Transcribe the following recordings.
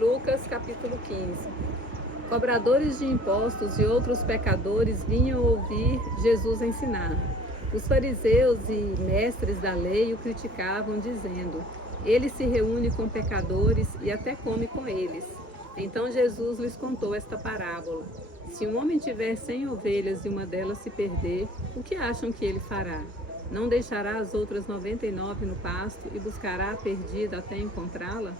Lucas capítulo 15. Cobradores de impostos e outros pecadores vinham ouvir Jesus ensinar. Os fariseus e mestres da lei o criticavam, dizendo: ele se reúne com pecadores e até come com eles. Então Jesus lhes contou esta parábola: se um homem tiver 100 ovelhas e uma delas se perder, o que acham que ele fará? Não deixará as outras 99 no pasto e buscará a perdida até encontrá-la?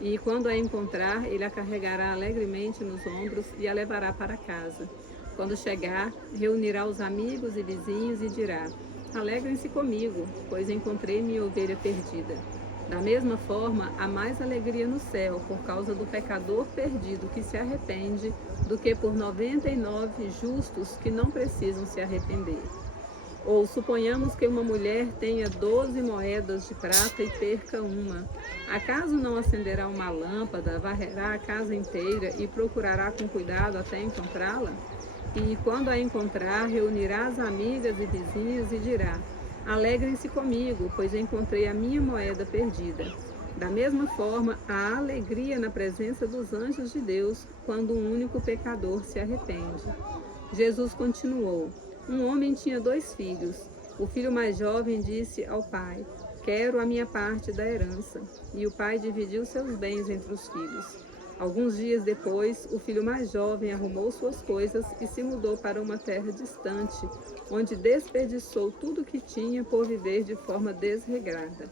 E quando a encontrar, ele a carregará alegremente nos ombros e a levará para casa. Quando chegar, reunirá os amigos e vizinhos e dirá: alegrem-se comigo, pois encontrei minha ovelha perdida. Da mesma forma, há mais alegria no céu por causa do pecador perdido que se arrepende do que por 99 justos que não precisam se arrepender. Ou suponhamos que uma mulher tenha 12 moedas de prata e perca uma. Acaso não acenderá uma lâmpada, varrerá a casa inteira e procurará com cuidado até encontrá-la? E quando a encontrar, reunirá as amigas e vizinhas e dirá: alegrem-se comigo, pois encontrei a minha moeda perdida. Da mesma forma, há alegria na presença dos anjos de Deus quando um único pecador se arrepende. Jesus continuou: um homem tinha 2 filhos. O filho mais jovem disse ao pai: quero a minha parte da herança. E o pai dividiu seus bens entre os filhos. Alguns dias depois, o filho mais jovem arrumou suas coisas e se mudou para uma terra distante, onde desperdiçou tudo o que tinha por viver de forma desregrada.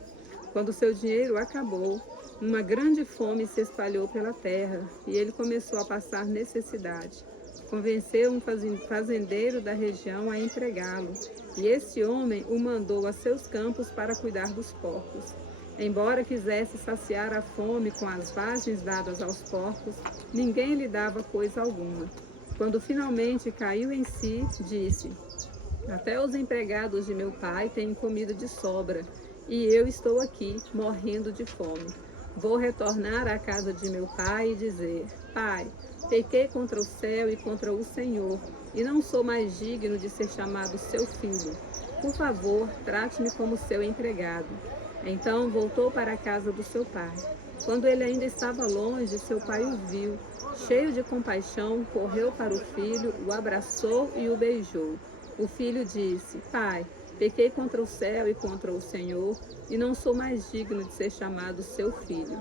Quando seu dinheiro acabou, uma grande fome se espalhou pela terra e ele começou a passar necessidade. Convenceu um fazendeiro da região a empregá-lo, e esse homem o mandou a seus campos para cuidar dos porcos. Embora quisesse saciar a fome com as vagens dadas aos porcos, ninguém lhe dava coisa alguma. Quando finalmente caiu em si, disse: até os empregados de meu pai têm comida de sobra, e eu estou aqui, morrendo de fome. Vou retornar à casa de meu pai e dizer: pai, pequei contra o céu e contra o Senhor, e não sou mais digno de ser chamado seu filho. Por favor, trate-me como seu empregado. Então voltou para a casa do seu pai. Quando ele ainda estava longe, seu pai o viu. Cheio de compaixão, correu para o filho, o abraçou e o beijou. O filho disse: pai, pequei contra o céu e contra o Senhor, e não sou mais digno de ser chamado seu filho.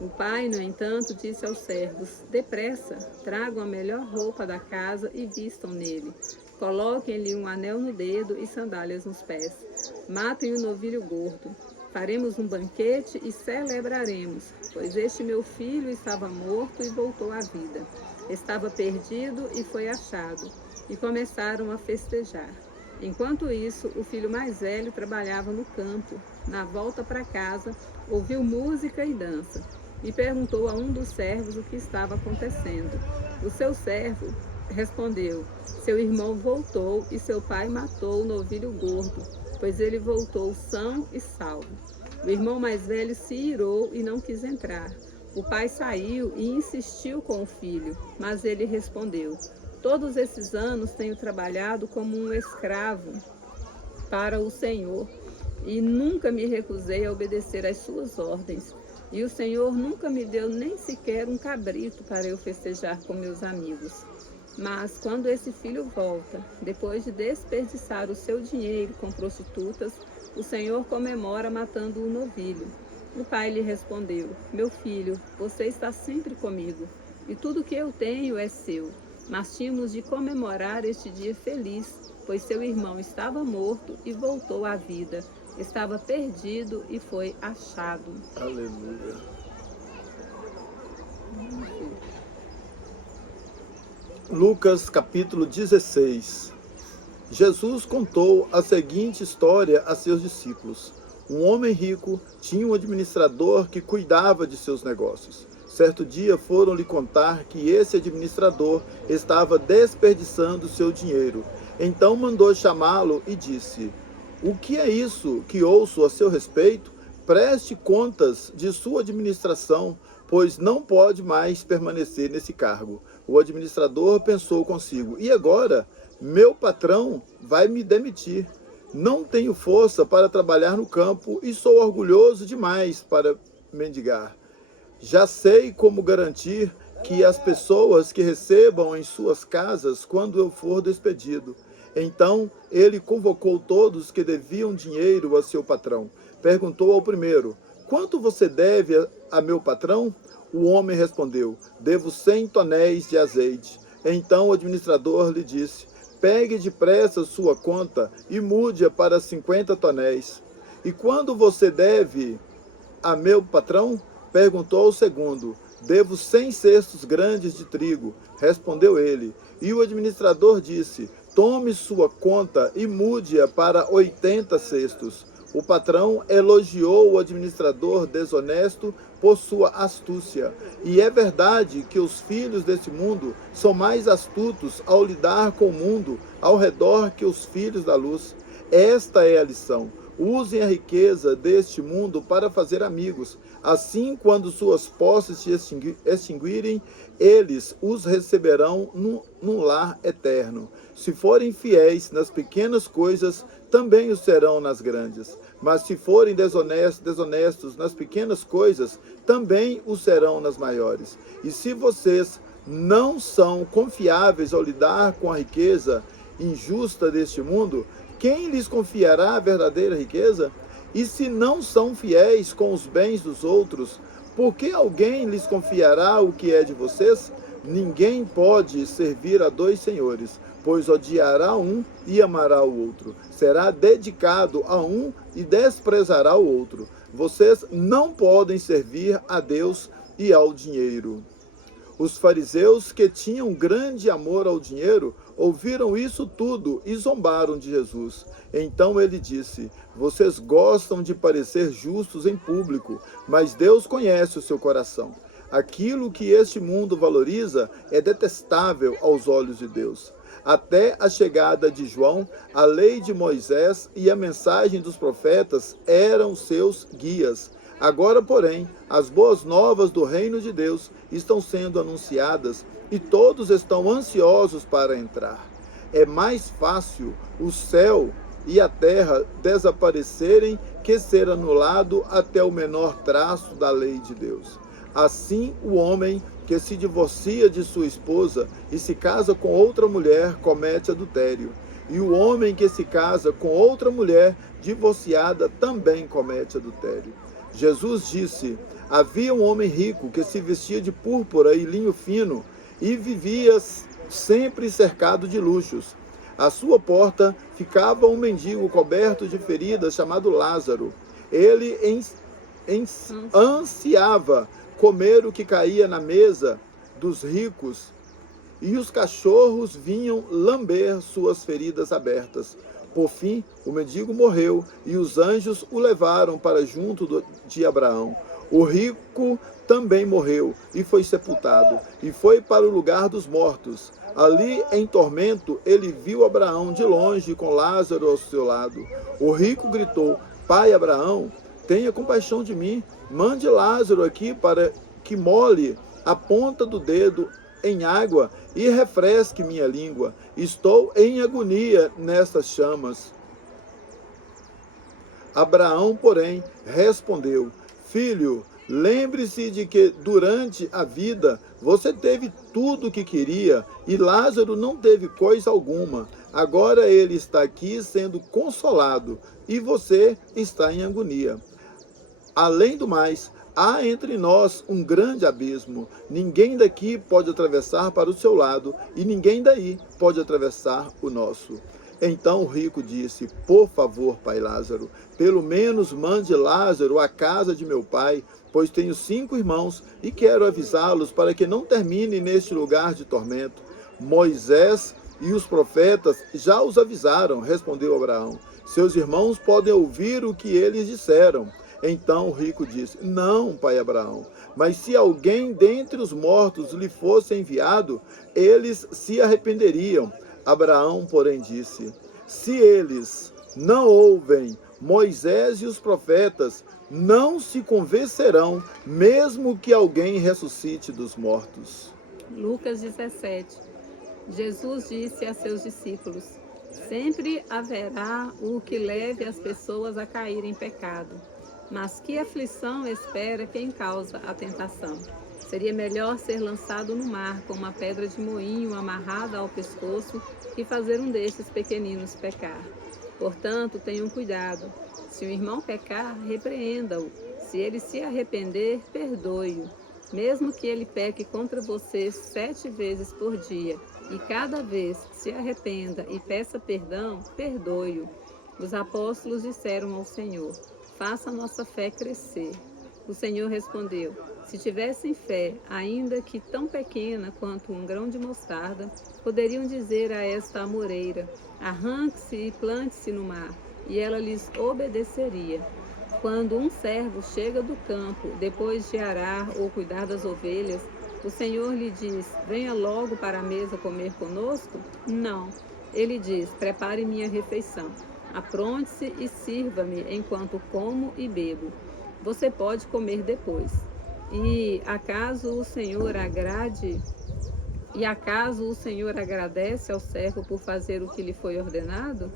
O pai, no entanto, disse aos servos: depressa, tragam a melhor roupa da casa e vistam nele. Coloquem-lhe um anel no dedo e sandálias nos pés. Matem o novilho gordo. Faremos um banquete e celebraremos, pois este meu filho estava morto e voltou à vida. Estava perdido e foi achado. E começaram a festejar. Enquanto isso, o filho mais velho trabalhava no campo. Na volta para casa, ouviu música e dança. E perguntou a um dos servos o que estava acontecendo. O seu servo respondeu: seu irmão voltou e seu pai matou o novilho gordo, pois ele voltou são e salvo. O irmão mais velho se irou e não quis entrar. O pai saiu e insistiu com o filho, mas ele respondeu: todos esses anos tenho trabalhado como um escravo para o Senhor e nunca me recusei a obedecer às suas ordens. E o Senhor nunca me deu nem sequer um cabrito para eu festejar com meus amigos. Mas quando esse filho volta, depois de desperdiçar o seu dinheiro com prostitutas, o Senhor comemora matando o novilho. O pai lhe respondeu: meu filho, você está sempre comigo, e tudo que eu tenho é seu. Mas tínhamos de comemorar este dia feliz, pois seu irmão estava morto e voltou à vida. Estava perdido e foi achado. Aleluia. Lucas capítulo 16. Jesus contou a seguinte história a seus discípulos. Um homem rico tinha um administrador que cuidava de seus negócios. Certo dia foram lhe contar que esse administrador estava desperdiçando seu dinheiro. Então mandou chamá-lo e disse: o que é isso que ouço a seu respeito? Preste contas de sua administração, pois não pode mais permanecer nesse cargo. O administrador pensou consigo: e agora? Meu patrão vai me demitir. Não tenho força para trabalhar no campo e sou orgulhoso demais para mendigar. Já sei como garantir que as pessoas que recebam em suas casas quando eu for despedido. Então ele convocou todos que deviam dinheiro a seu patrão. Perguntou ao primeiro: quanto você deve a meu patrão? O homem respondeu: devo 100 tonéis de azeite. Então o administrador lhe disse: pegue depressa sua conta e mude-a para 50 tonéis. E quando você deve a meu patrão? Perguntou o segundo. Devo 100 cestos grandes de trigo, respondeu ele. E o administrador disse: tome sua conta e mude-a para 80 cestos. O patrão elogiou o administrador desonesto por sua astúcia. E é verdade que os filhos desse mundo são mais astutos ao lidar com o mundo ao redor que os filhos da luz. Esta é a lição. Usem a riqueza deste mundo para fazer amigos. Assim, quando suas posses se extinguirem, eles os receberão num lar eterno. Se forem fiéis nas pequenas coisas, também o serão nas grandes. Mas se forem desonestos nas pequenas coisas, também o serão nas maiores. E se vocês não são confiáveis ao lidar com a riqueza injusta deste mundo, quem lhes confiará a verdadeira riqueza? E se não são fiéis com os bens dos outros, por que alguém lhes confiará o que é de vocês? Ninguém pode servir a dois senhores, pois odiará um e amará o outro. Será dedicado a um e desprezará o outro. Vocês não podem servir a Deus e ao dinheiro. Os fariseus, que tinham grande amor ao dinheiro, ouviram isso tudo e zombaram de Jesus. Então ele disse: vocês gostam de parecer justos em público, mas Deus conhece o seu coração. Aquilo que este mundo valoriza é detestável aos olhos de Deus. Até a chegada de João, a lei de Moisés e a mensagem dos profetas eram seus guias. Agora, porém, as boas novas do reino de Deus estão sendo anunciadas e todos estão ansiosos para entrar. É mais fácil o céu e a terra desaparecerem que ser anulado até o menor traço da lei de Deus. Assim, o homem que se divorcia de sua esposa e se casa com outra mulher comete adultério. E o homem que se casa com outra mulher divorciada também comete adultério. Jesus disse: havia um homem rico que se vestia de púrpura e linho fino e vivia sempre cercado de luxos. À sua porta ficava um mendigo coberto de feridas chamado Lázaro. Ele ansiava comer o que caía na mesa dos ricos, e os cachorros vinham lamber suas feridas abertas. Por fim, o mendigo morreu e os anjos o levaram para junto de Abraão. O rico também morreu e foi sepultado, e foi para o lugar dos mortos. Ali, em tormento, ele viu Abraão de longe com Lázaro ao seu lado. O rico gritou: Pai Abraão, tenha compaixão de mim, mande Lázaro aqui para que molhe a ponta do dedo em água e refresque minha língua. Estou em agonia nestas chamas. Abraão, porém, respondeu: Filho, lembre-se de que durante a vida você teve tudo o que queria e Lázaro não teve coisa alguma. Agora ele está aqui sendo consolado e você está em agonia. Além do mais, há entre nós um grande abismo. Ninguém daqui pode atravessar para o seu lado e ninguém daí pode atravessar o nosso. Então o rico disse: Por favor, pai Lázaro, pelo menos mande Lázaro à casa de meu pai, pois tenho 5 irmãos e quero avisá-los para que não terminem neste lugar de tormento. Moisés e os profetas já os avisaram, respondeu Abraão. Seus irmãos podem ouvir o que eles disseram. Então o rico disse: Não, pai Abraão, mas se alguém dentre os mortos lhe fosse enviado, eles se arrependeriam. Abraão, porém, disse: Se eles não ouvem Moisés e os profetas, não se convencerão, mesmo que alguém ressuscite dos mortos. Lucas 17. Jesus disse a seus discípulos: Sempre haverá o que leve as pessoas a cair em pecado. Mas que aflição espera quem causa a tentação? Seria melhor ser lançado no mar com uma pedra de moinho amarrada ao pescoço que fazer um destes pequeninos pecar. Portanto, tenham cuidado. Se o irmão pecar, repreenda-o. Se ele se arrepender, perdoe-o. Mesmo que ele peque contra você 7 vezes por dia, e cada vez se arrependa e peça perdão, perdoe-o. Os apóstolos disseram ao Senhor: faça nossa fé crescer. O Senhor respondeu: se tivessem fé, ainda que tão pequena quanto um grão de mostarda, poderiam dizer a esta amoreira: arranque-se e plante-se no mar, e ela lhes obedeceria. Quando um servo chega do campo, depois de arar ou cuidar das ovelhas, o Senhor lhe diz: venha logo para a mesa comer conosco? Não. Ele diz: prepare minha refeição. Apronte-se e sirva-me enquanto como e bebo. Você pode comer depois. E acaso o Senhor agradece ao servo por fazer o que lhe foi ordenado?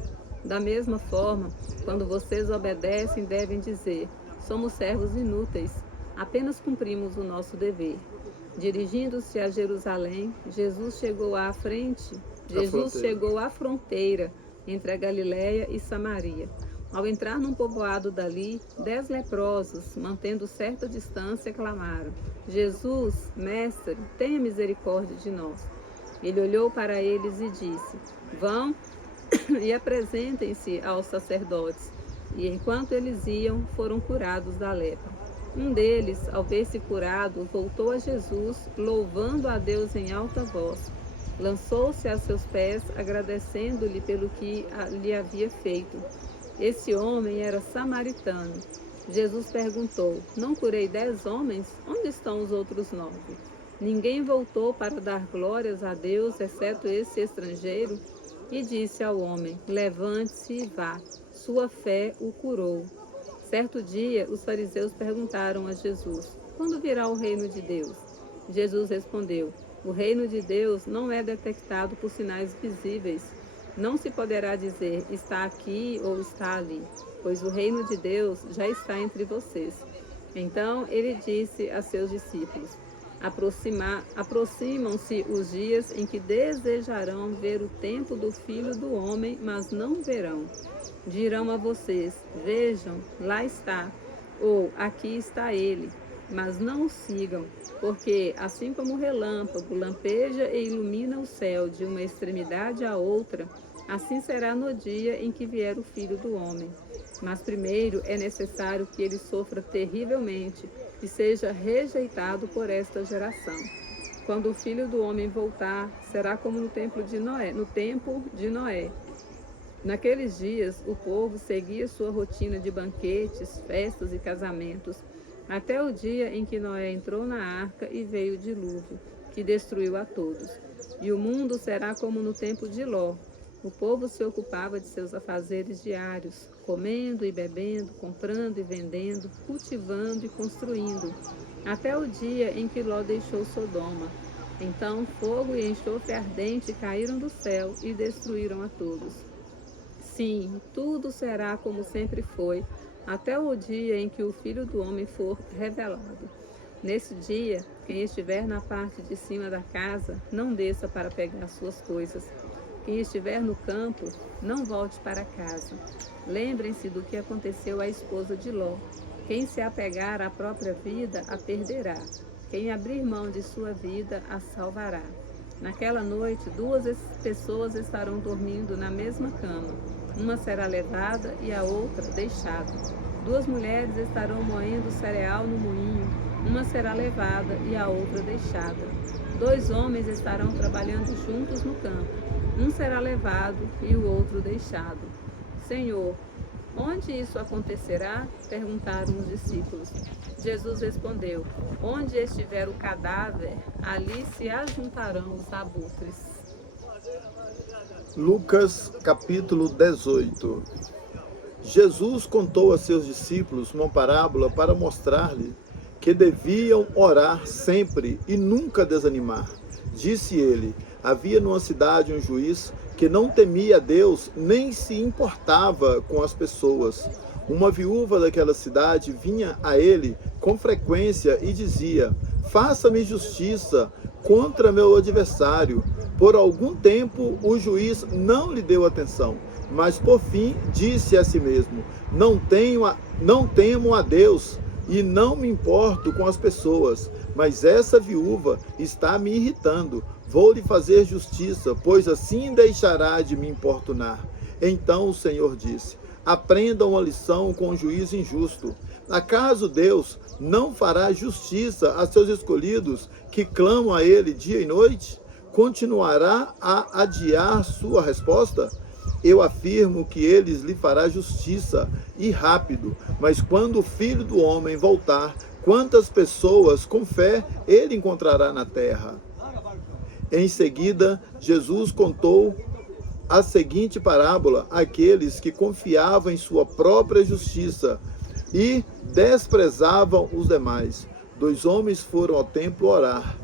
Da mesma forma, quando vocês obedecem, devem dizer: somos servos inúteis, apenas cumprimos o nosso dever. Dirigindo-se a Jerusalém, Jesus chegou à fronteira entre a Galiléia e Samaria. Ao entrar num povoado dali, 10 leprosos, mantendo certa distância, clamaram: Jesus, mestre, tenha misericórdia de nós. Ele olhou para eles e disse: vão e apresentem-se aos sacerdotes. E enquanto eles iam, foram curados da lepra. Um deles, ao ver-se curado, voltou a Jesus, louvando a Deus em alta voz. Lançou-se a seus pés, agradecendo-lhe pelo que lhe havia feito. Esse homem era samaritano. Jesus perguntou: não curei 10 homens? Onde estão os outros 9? Ninguém voltou para dar glórias a Deus, exceto esse estrangeiro? E disse ao homem: levante-se e vá, sua fé o curou. Certo dia, os fariseus perguntaram a Jesus: quando virá o reino de Deus? Jesus respondeu: o reino de Deus não é detectado por sinais visíveis. Não se poderá dizer: está aqui ou está ali, pois o reino de Deus já está entre vocês. Então ele disse a seus discípulos: aproximam-se os dias em que desejarão ver o tempo do Filho do Homem, mas não verão. Dirão a vocês: vejam, lá está, ou aqui está ele, mas não o sigam, porque assim como o relâmpago lampeja e ilumina o céu de uma extremidade à outra, assim será no dia em que vier o Filho do Homem. Mas primeiro é necessário que ele sofra terrivelmente e seja rejeitado por esta geração. Quando o Filho do Homem voltar, será como no tempo de Noé. Naqueles dias, o povo seguia sua rotina de banquetes, festas e casamentos, até o dia em que Noé entrou na arca e veio o dilúvio, que destruiu a todos. E o mundo será como no tempo de Ló. O povo se ocupava de seus afazeres diários, comendo e bebendo, comprando e vendendo, cultivando e construindo, até o dia em que Ló deixou Sodoma. Então fogo e enxofre ardente caíram do céu e destruíram a todos. Sim, tudo será como sempre foi, até o dia em que o Filho do Homem for revelado. Nesse dia, quem estiver na parte de cima da casa, não desça para pegar suas coisas. Quem estiver no campo, não volte para casa. Lembrem-se do que aconteceu à esposa de Ló. Quem se apegar à própria vida, a perderá. Quem abrir mão de sua vida, a salvará. Naquela noite, 2 pessoas estarão dormindo na mesma cama. Uma será levada e a outra deixada. 2 mulheres estarão moendo cereal no moinho. Uma será levada e a outra deixada. 2 homens estarão trabalhando juntos no campo. Um será levado e o outro deixado. Senhor, onde isso acontecerá? Perguntaram os discípulos. Jesus respondeu: onde estiver o cadáver, ali se ajuntarão os abutres. Lucas capítulo 18. Jesus contou a seus discípulos uma parábola para mostrar-lhe que deviam orar sempre e nunca desanimar. Disse ele: havia numa cidade um juiz que não temia a Deus nem se importava com as pessoas. Uma viúva daquela cidade vinha a ele com frequência e dizia: faça-me justiça contra meu adversário. Por algum tempo o juiz não lhe deu atenção, mas por fim disse a si mesmo: não temo a Deus e não me importo com as pessoas, mas essa viúva está me irritando. Vou lhe fazer justiça, pois assim deixará de me importunar. Então o Senhor disse: aprendam uma lição com o juiz injusto. Acaso Deus não fará justiça a seus escolhidos que clamam a Ele dia e noite? Continuará a adiar sua resposta? Eu afirmo que Ele lhe fará justiça e rápido. Mas quando o Filho do Homem voltar, quantas pessoas com fé Ele encontrará na terra? Em seguida, Jesus contou a seguinte parábola àqueles que confiavam em sua própria justiça e desprezavam os demais. 2 homens foram ao templo orar.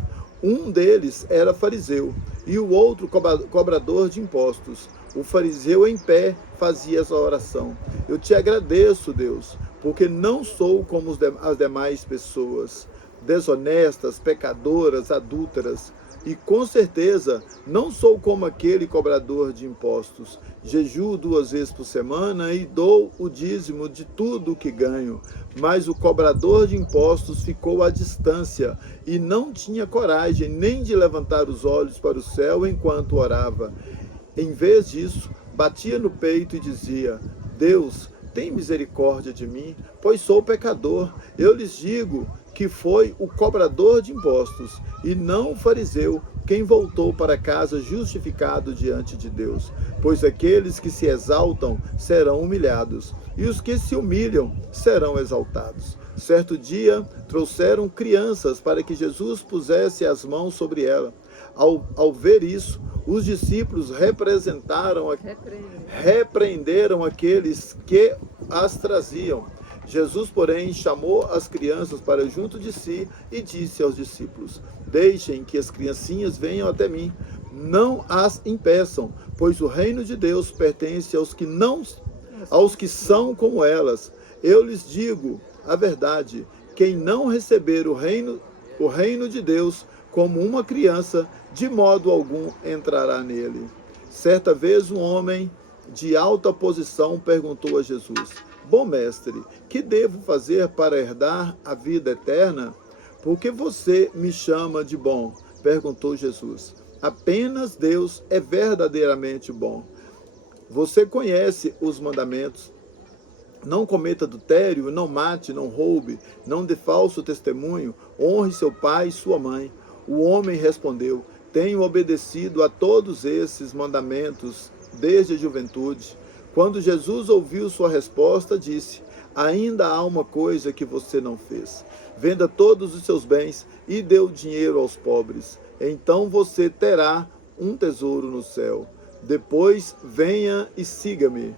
Um deles era fariseu e o outro cobrador de impostos. O fariseu em pé fazia essa oração: eu te agradeço, Deus, porque não sou como as demais pessoas, desonestas, pecadoras, adúlteras. E com certeza não sou como aquele cobrador de impostos. Jejuo 2 vezes por semana e dou o dízimo de tudo o que ganho. Mas o cobrador de impostos ficou à distância e não tinha coragem nem de levantar os olhos para o céu enquanto orava. Em vez disso, batia no peito e dizia: Deus, tem misericórdia de mim, pois sou pecador. Eu lhes digo que foi o cobrador de impostos e não o fariseu quem voltou para casa justificado diante de Deus. Pois aqueles que se exaltam serão humilhados, e os que se humilham serão exaltados. Certo dia, trouxeram crianças para que Jesus pusesse as mãos sobre ela. Ao ver isso, os discípulos repreenderam aqueles que as traziam. Jesus, porém, chamou as crianças para junto de si e disse aos discípulos: deixem que as criancinhas venham até mim, não as impeçam, pois o reino de Deus pertence aos que são como elas. Eu lhes digo a verdade: quem não receber o reino de Deus como uma criança, de modo algum entrará nele. Certa vez um homem de alta posição perguntou a Jesus: bom mestre, que devo fazer para herdar a vida eterna? Por que você me chama de bom? Perguntou Jesus. Apenas Deus é verdadeiramente bom. Você conhece os mandamentos: não cometa adultério, não mate, não roube, não dê falso testemunho, honre seu pai e sua mãe. O homem respondeu: tenho obedecido a todos esses mandamentos desde a juventude. Quando Jesus ouviu sua resposta, disse: ainda há uma coisa que você não fez. Venda todos os seus bens e dê o dinheiro aos pobres. Então você terá um tesouro no céu. Depois venha e siga-me.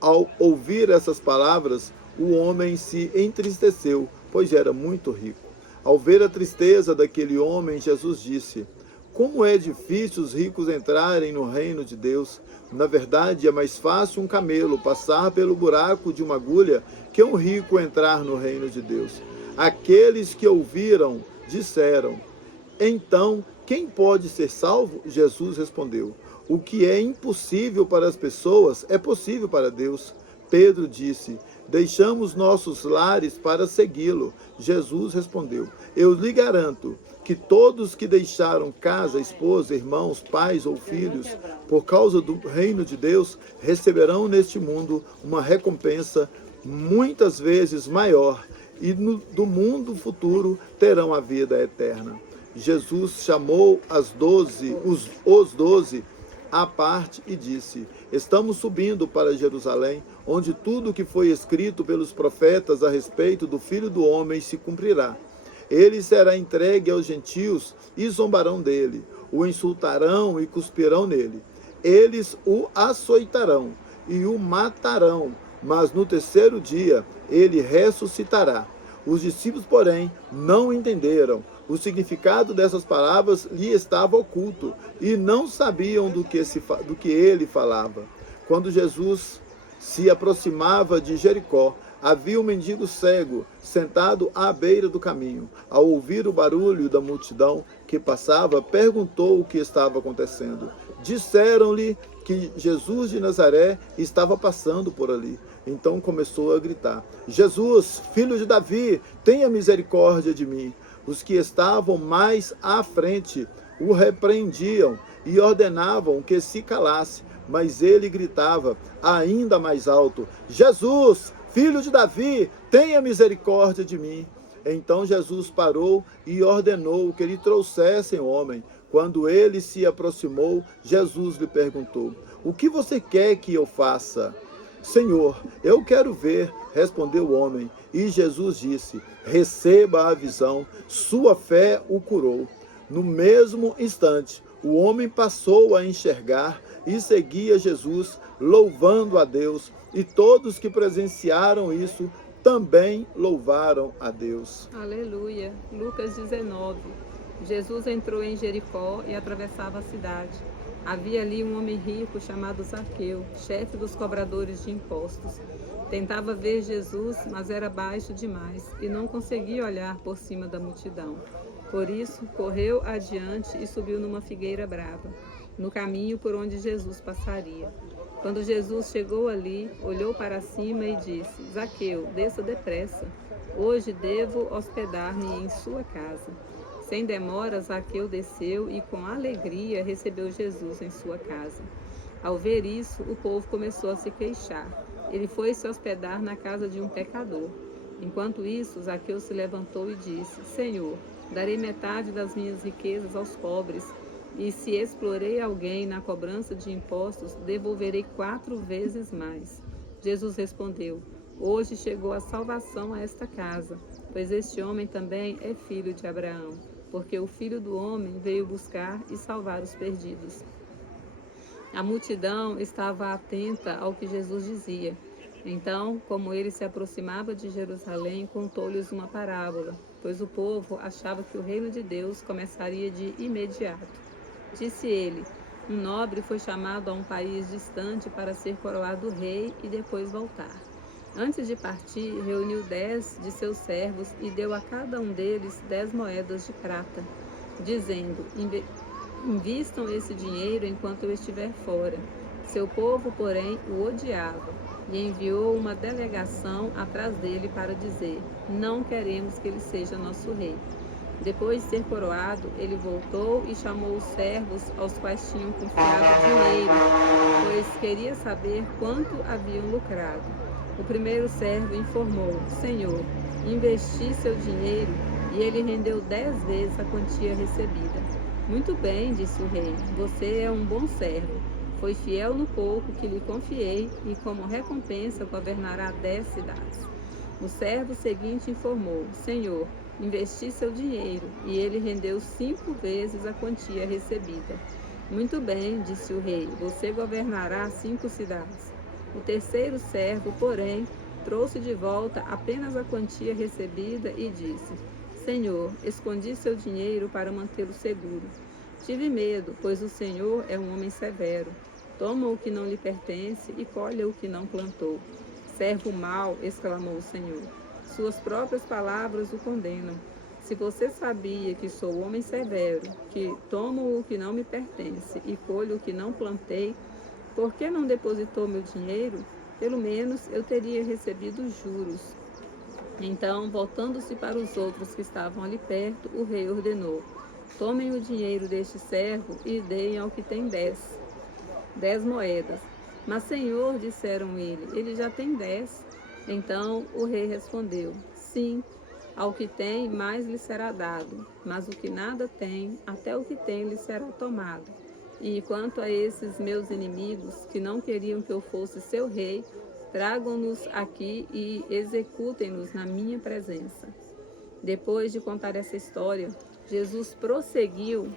Ao ouvir essas palavras, o homem se entristeceu, pois era muito rico. Ao ver a tristeza daquele homem, Jesus disse: como é difícil os ricos entrarem no reino de Deus. Na verdade, é mais fácil um camelo passar pelo buraco de uma agulha que um rico entrar no reino de Deus. Aqueles que ouviram disseram: então, quem pode ser salvo? Jesus respondeu: o que é impossível para as pessoas é possível para Deus. Pedro disse: deixamos nossos lares para segui-lo. Jesus respondeu: eu lhe garanto que todos que deixaram casa, esposa, irmãos, pais ou filhos, por causa do reino de Deus, receberão neste mundo uma recompensa muitas vezes maior, e do mundo futuro terão a vida eterna. Jesus chamou os 12 à parte e disse: estamos subindo para Jerusalém, onde tudo o que foi escrito pelos profetas a respeito do Filho do Homem se cumprirá. Ele será entregue aos gentios e zombarão dele, o insultarão e cuspirão nele. Eles o açoitarão e o matarão, mas no terceiro dia ele ressuscitará. Os discípulos, porém, não entenderam. O significado dessas palavras lhe estava oculto e não sabiam do que ele falava. Quando Jesus se aproximava de Jericó, havia um mendigo cego sentado à beira do caminho. Ao ouvir o barulho da multidão que passava, perguntou o que estava acontecendo. Disseram-lhe que Jesus de Nazaré estava passando por ali. Então começou a gritar: Jesus, filho de Davi, tenha misericórdia de mim. Os que estavam mais à frente o repreendiam e ordenavam que se calasse, mas ele gritava ainda mais alto: Jesus, filho de Davi, tenha misericórdia de mim. Então Jesus parou e ordenou que lhe trouxessem o homem. Quando ele se aproximou, Jesus lhe perguntou: o que você quer que eu faça? Senhor, eu quero ver, respondeu o homem. E Jesus disse: receba a visão, sua fé o curou. No mesmo instante, o homem passou a enxergar e seguia Jesus, louvando a Deus. E todos que presenciaram isso também louvaram a Deus. Aleluia. Lucas 19. Jesus entrou em Jericó e atravessava a cidade. Havia ali um homem rico chamado Zaqueu, chefe dos cobradores de impostos. Tentava ver Jesus, mas era baixo demais e não conseguia olhar por cima da multidão. Por isso, correu adiante e subiu numa figueira brava, no caminho por onde Jesus passaria. Quando Jesus chegou ali, olhou para cima e disse: Zaqueu, desça depressa. Hoje devo hospedar-me em sua casa. Sem demora, Zaqueu desceu e com alegria recebeu Jesus em sua casa. Ao ver isso, o povo começou a se queixar. Ele foi se hospedar na casa de um pecador. Enquanto isso, Zaqueu se levantou e disse: Senhor, darei metade das minhas riquezas aos pobres, e se explorei alguém na cobrança de impostos, devolverei 4 vezes mais. Jesus respondeu: Hoje chegou a salvação a esta casa, pois este homem também é filho de Abraão, porque o Filho do Homem veio buscar e salvar os perdidos. A multidão estava atenta ao que Jesus dizia. Então, como ele se aproximava de Jerusalém, contou-lhes uma parábola, pois o povo achava que o reino de Deus começaria de imediato. Disse ele: um nobre foi chamado a um país distante para ser coroado rei e depois voltar. Antes de partir, reuniu 10 de seus servos e deu a cada um deles 10 moedas de prata, dizendo: invistam esse dinheiro enquanto eu estiver fora. Seu povo, porém, o odiava e enviou uma delegação atrás dele para dizer: não queremos que ele seja nosso rei. Depois de ser coroado, ele voltou e chamou os servos aos quais tinham confiado dinheiro, pois queria saber quanto haviam lucrado. O primeiro servo informou: Senhor, investi seu dinheiro e ele rendeu 10 vezes a quantia recebida. Muito bem, disse o rei, você é um bom servo. Foi fiel no pouco que lhe confiei e como recompensa governará 10 cidades. O servo seguinte informou: Senhor, investi seu dinheiro e ele rendeu 5 vezes a quantia recebida. Muito bem, disse o rei, você governará 5 cidades. O terceiro servo, porém, trouxe de volta apenas a quantia recebida e disse: Senhor, escondi seu dinheiro para mantê-lo seguro. Tive medo, pois o Senhor é um homem severo. Toma o que não lhe pertence e colhe o que não plantou. Servo mau, exclamou o Senhor. Suas próprias palavras o condenam. Se você sabia que sou homem severo, que tomo o que não me pertence e colho o que não plantei, por que não depositou meu dinheiro? Pelo menos eu teria recebido juros. Então, voltando-se para os outros que estavam ali perto, o rei ordenou: tomem o dinheiro deste servo e deem ao que tem 10 moedas. Mas, Senhor, disseram ele já tem 10. Então o rei respondeu: sim, ao que tem mais lhe será dado, mas o que nada tem, até o que tem lhe será tomado. E quanto a esses meus inimigos, que não queriam que eu fosse seu rei, tragam-nos aqui e executem-nos na minha presença. Depois de contar essa história, Jesus prosseguiu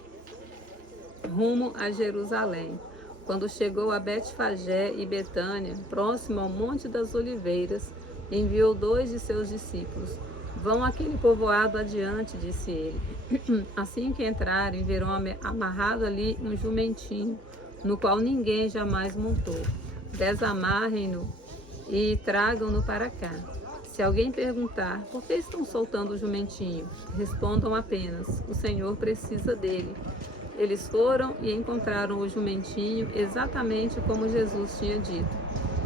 rumo a Jerusalém. Quando chegou a Betfagé e Betânia, próximo ao Monte das Oliveiras, enviou 2 de seus discípulos. Vão àquele povoado adiante, disse ele. Assim que entrarem, verão amarrado ali um jumentinho, no qual ninguém jamais montou. Desamarrem-no e tragam-no para cá. Se alguém perguntar, por que estão soltando o jumentinho? Respondam apenas, o Senhor precisa dele. Eles foram e encontraram o jumentinho exatamente como Jesus tinha dito.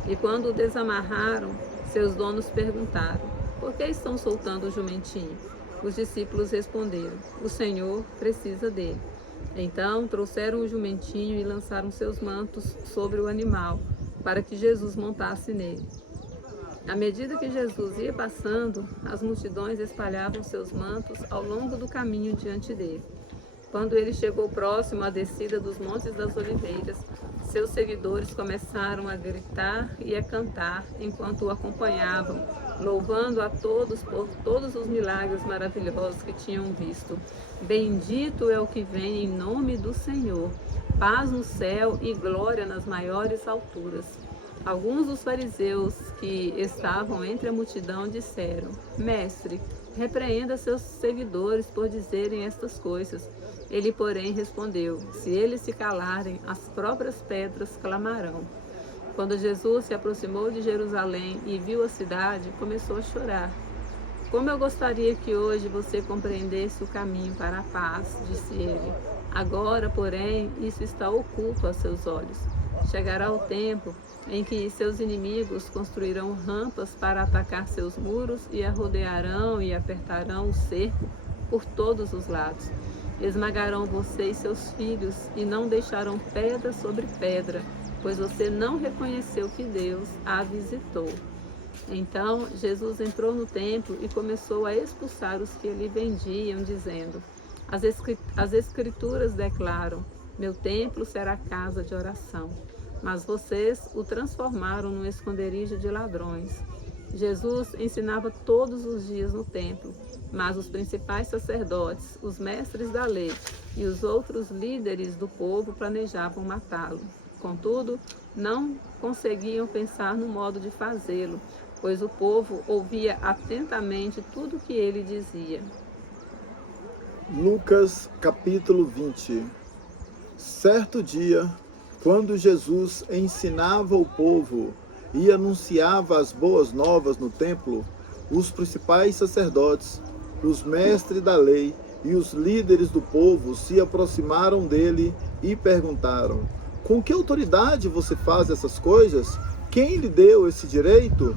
E quando o desamarraram, seus donos perguntaram, por que estão soltando o jumentinho? Os discípulos responderam, o Senhor precisa dele. Então trouxeram o jumentinho e lançaram seus mantos sobre o animal, para que Jesus montasse nele. À medida que Jesus ia passando, as multidões espalhavam seus mantos ao longo do caminho diante dele. Quando ele chegou próximo à descida dos Montes das Oliveiras, seus seguidores começaram a gritar e a cantar enquanto o acompanhavam, louvando a todos por todos os milagres maravilhosos que tinham visto. Bendito é o que vem em nome do Senhor, paz no céu e glória nas maiores alturas. Alguns dos fariseus que estavam entre a multidão disseram, Mestre, repreenda seus seguidores por dizerem estas coisas. Ele, porém, respondeu, se eles se calarem, as próprias pedras clamarão. Quando Jesus se aproximou de Jerusalém e viu a cidade, começou a chorar. Como eu gostaria que hoje você compreendesse o caminho para a paz, disse ele. Agora, porém, isso está oculto aos seus olhos. Chegará o tempo em que seus inimigos construirão rampas para atacar seus muros e a rodearão e apertarão o cerco por todos os lados. Esmagarão você e seus filhos e não deixarão pedra sobre pedra, pois você não reconheceu que Deus a visitou. Então Jesus entrou no templo e começou a expulsar os que ali vendiam, dizendo, as escrituras declaram, meu templo será casa de oração. Mas vocês o transformaram num esconderijo de ladrões. Jesus ensinava todos os dias no templo, mas os principais sacerdotes, os mestres da lei e os outros líderes do povo planejavam matá-lo. Contudo, não conseguiam pensar no modo de fazê-lo, pois o povo ouvia atentamente tudo o que ele dizia. Lucas capítulo 20. Certo dia, quando Jesus ensinava o povo e anunciava as boas novas no templo, os principais sacerdotes, os mestres da lei e os líderes do povo se aproximaram dele e perguntaram, com que autoridade você faz essas coisas? Quem lhe deu esse direito?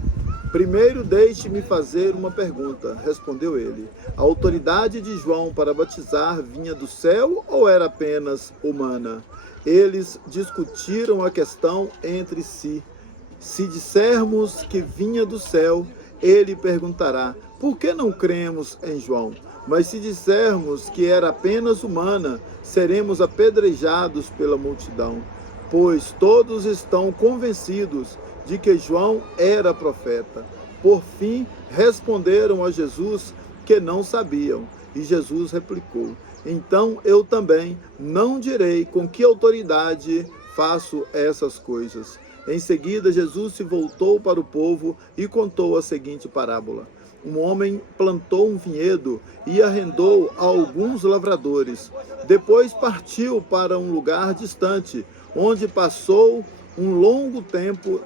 Primeiro deixe-me fazer uma pergunta, respondeu ele. A autoridade de João para batizar vinha do céu ou era apenas humana? Eles discutiram a questão entre si. Se dissermos que vinha do céu, ele perguntará, por que não cremos em João? Mas se dissermos que era apenas humana, seremos apedrejados pela multidão, pois todos estão convencidos de que João era profeta. Por fim, responderam a Jesus que não sabiam. E Jesus replicou, então eu também não direi com que autoridade faço essas coisas. Em seguida, Jesus se voltou para o povo e contou a seguinte parábola. Um homem plantou um vinhedo e arrendou a alguns lavradores. Depois partiu para um lugar distante, onde passou um longo tempo.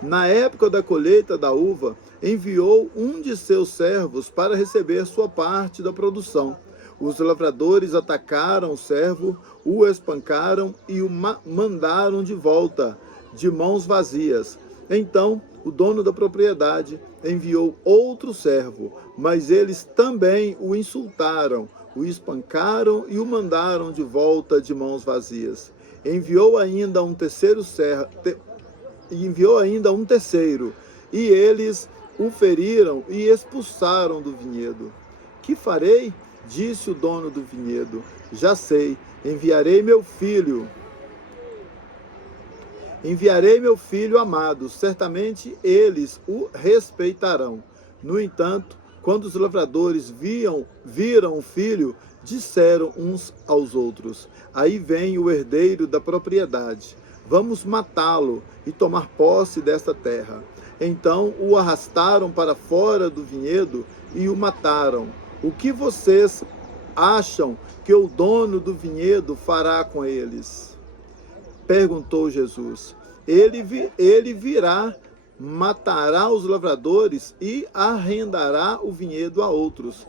Na época da colheita da uva, enviou um de seus servos para receber sua parte da produção. Os lavradores atacaram o servo, o espancaram e o mandaram de volta, de mãos vazias. Então, o dono da propriedade enviou outro servo, mas eles também o insultaram, o espancaram e o mandaram de volta de mãos vazias. Enviou ainda um terceiro, e eles o feriram e expulsaram do vinhedo. Que farei? Disse o dono do vinhedo. Já sei, enviarei meu filho amado, certamente eles o respeitarão. No entanto, quando os lavradores viram o filho, disseram uns aos outros, aí vem o herdeiro da propriedade, vamos matá-lo e tomar posse desta terra. Então o arrastaram para fora do vinhedo e o mataram. O que vocês acham que o dono do vinhedo fará com eles? Perguntou Jesus. Ele virá, matará os lavradores e arrendará o vinhedo a outros.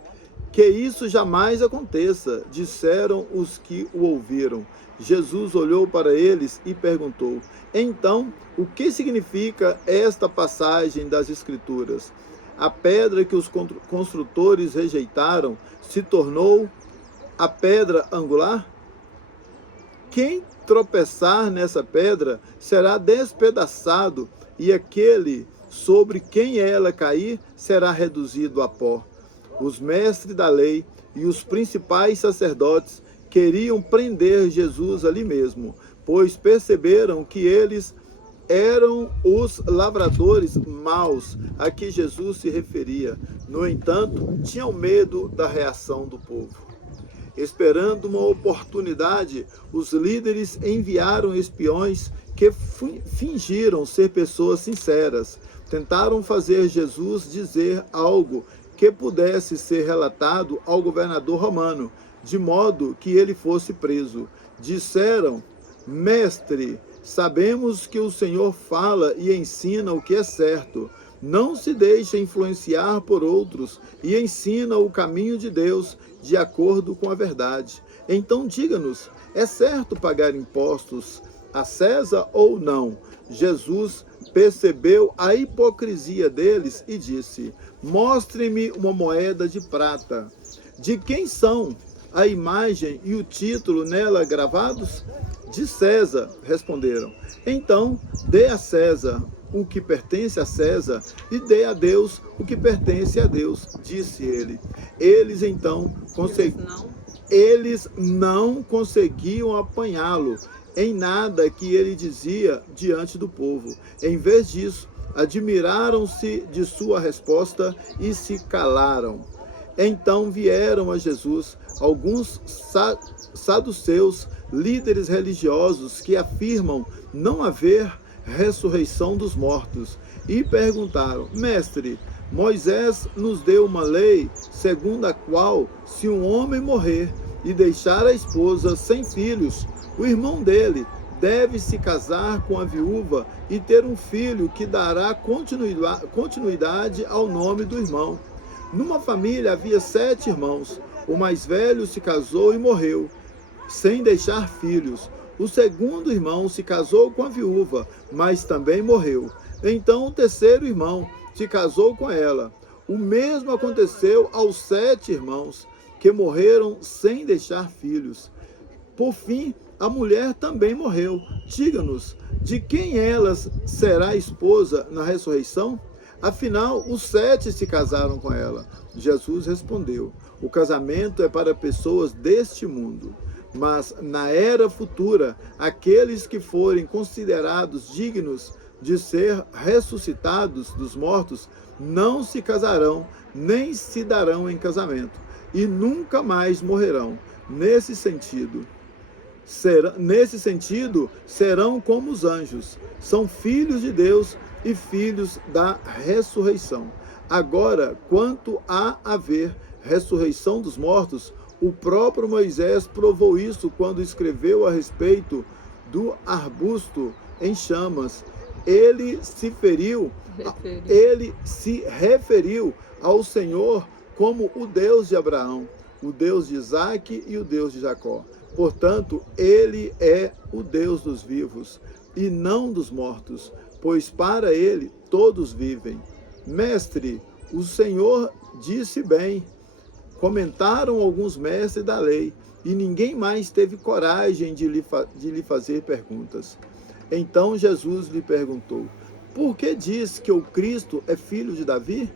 Que isso jamais aconteça, disseram os que o ouviram. Jesus olhou para eles e perguntou: então, o que significa esta passagem das Escrituras? A pedra que os construtores rejeitaram se tornou a pedra angular? Quem tropeçar nessa pedra será despedaçado, e aquele sobre quem ela cair será reduzido a pó. Os mestres da lei e os principais sacerdotes queriam prender Jesus ali mesmo, pois perceberam que eles eram os lavradores maus a que Jesus se referia. No entanto, tinham medo da reação do povo. Esperando uma oportunidade, os líderes enviaram espiões que fingiram ser pessoas sinceras. Tentaram fazer Jesus dizer algo que pudesse ser relatado ao governador romano, de modo que ele fosse preso. Disseram: mestre, sabemos que o Senhor fala e ensina o que é certo. Não se deixa influenciar por outros e ensina o caminho de Deus de acordo com a verdade. Então diga-nos, é certo pagar impostos a César ou não? Jesus percebeu a hipocrisia deles e disse: mostre-me uma moeda de prata. De quem são a imagem e o título nela gravados? De César, responderam. Então, dê a César o que pertence a César e dê a Deus o que pertence a Deus, disse ele. Eles não conseguiam apanhá-lo em nada que ele dizia diante do povo. Em vez disso, admiraram-se de sua resposta e se calaram. Então vieram a Jesus alguns saduceus, líderes religiosos que afirmam não haver ressurreição dos mortos, e perguntaram: mestre, Moisés nos deu uma lei segundo a qual, se um homem morrer e deixar a esposa sem filhos, o irmão dele deve se casar com a viúva e ter um filho que dará continuidade ao nome do irmão. Numa família havia 7 irmãos. O mais velho se casou e morreu, sem deixar filhos. O segundo irmão se casou com a viúva, mas também morreu. Então o terceiro irmão se casou com ela. O mesmo aconteceu aos 7 irmãos, que morreram sem deixar filhos. Por fim, a mulher também morreu. Diga-nos, de quem ela será esposa na ressurreição? Afinal, os 7 se casaram com ela. Jesus respondeu: o casamento é para pessoas deste mundo, mas na era futura, aqueles que forem considerados dignos de ser ressuscitados dos mortos não se casarão, nem se darão em casamento, e nunca mais morrerão. Nesse sentido, serão como os anjos. São filhos de Deus e filhos da ressurreição. Agora, quanto a haver ressurreição dos mortos, o próprio Moisés provou isso quando escreveu a respeito do arbusto em chamas. Ele se referiu ao Senhor como o Deus de Abraão, o Deus de Isaque e o Deus de Jacó. Portanto, ele é o Deus dos vivos e não dos mortos, pois para ele todos vivem. Mestre, o Senhor disse bem. Comentaram alguns mestres da lei, e ninguém mais teve coragem de lhe fazer perguntas. Então Jesus lhe perguntou: por que diz que o Cristo é filho de Davi?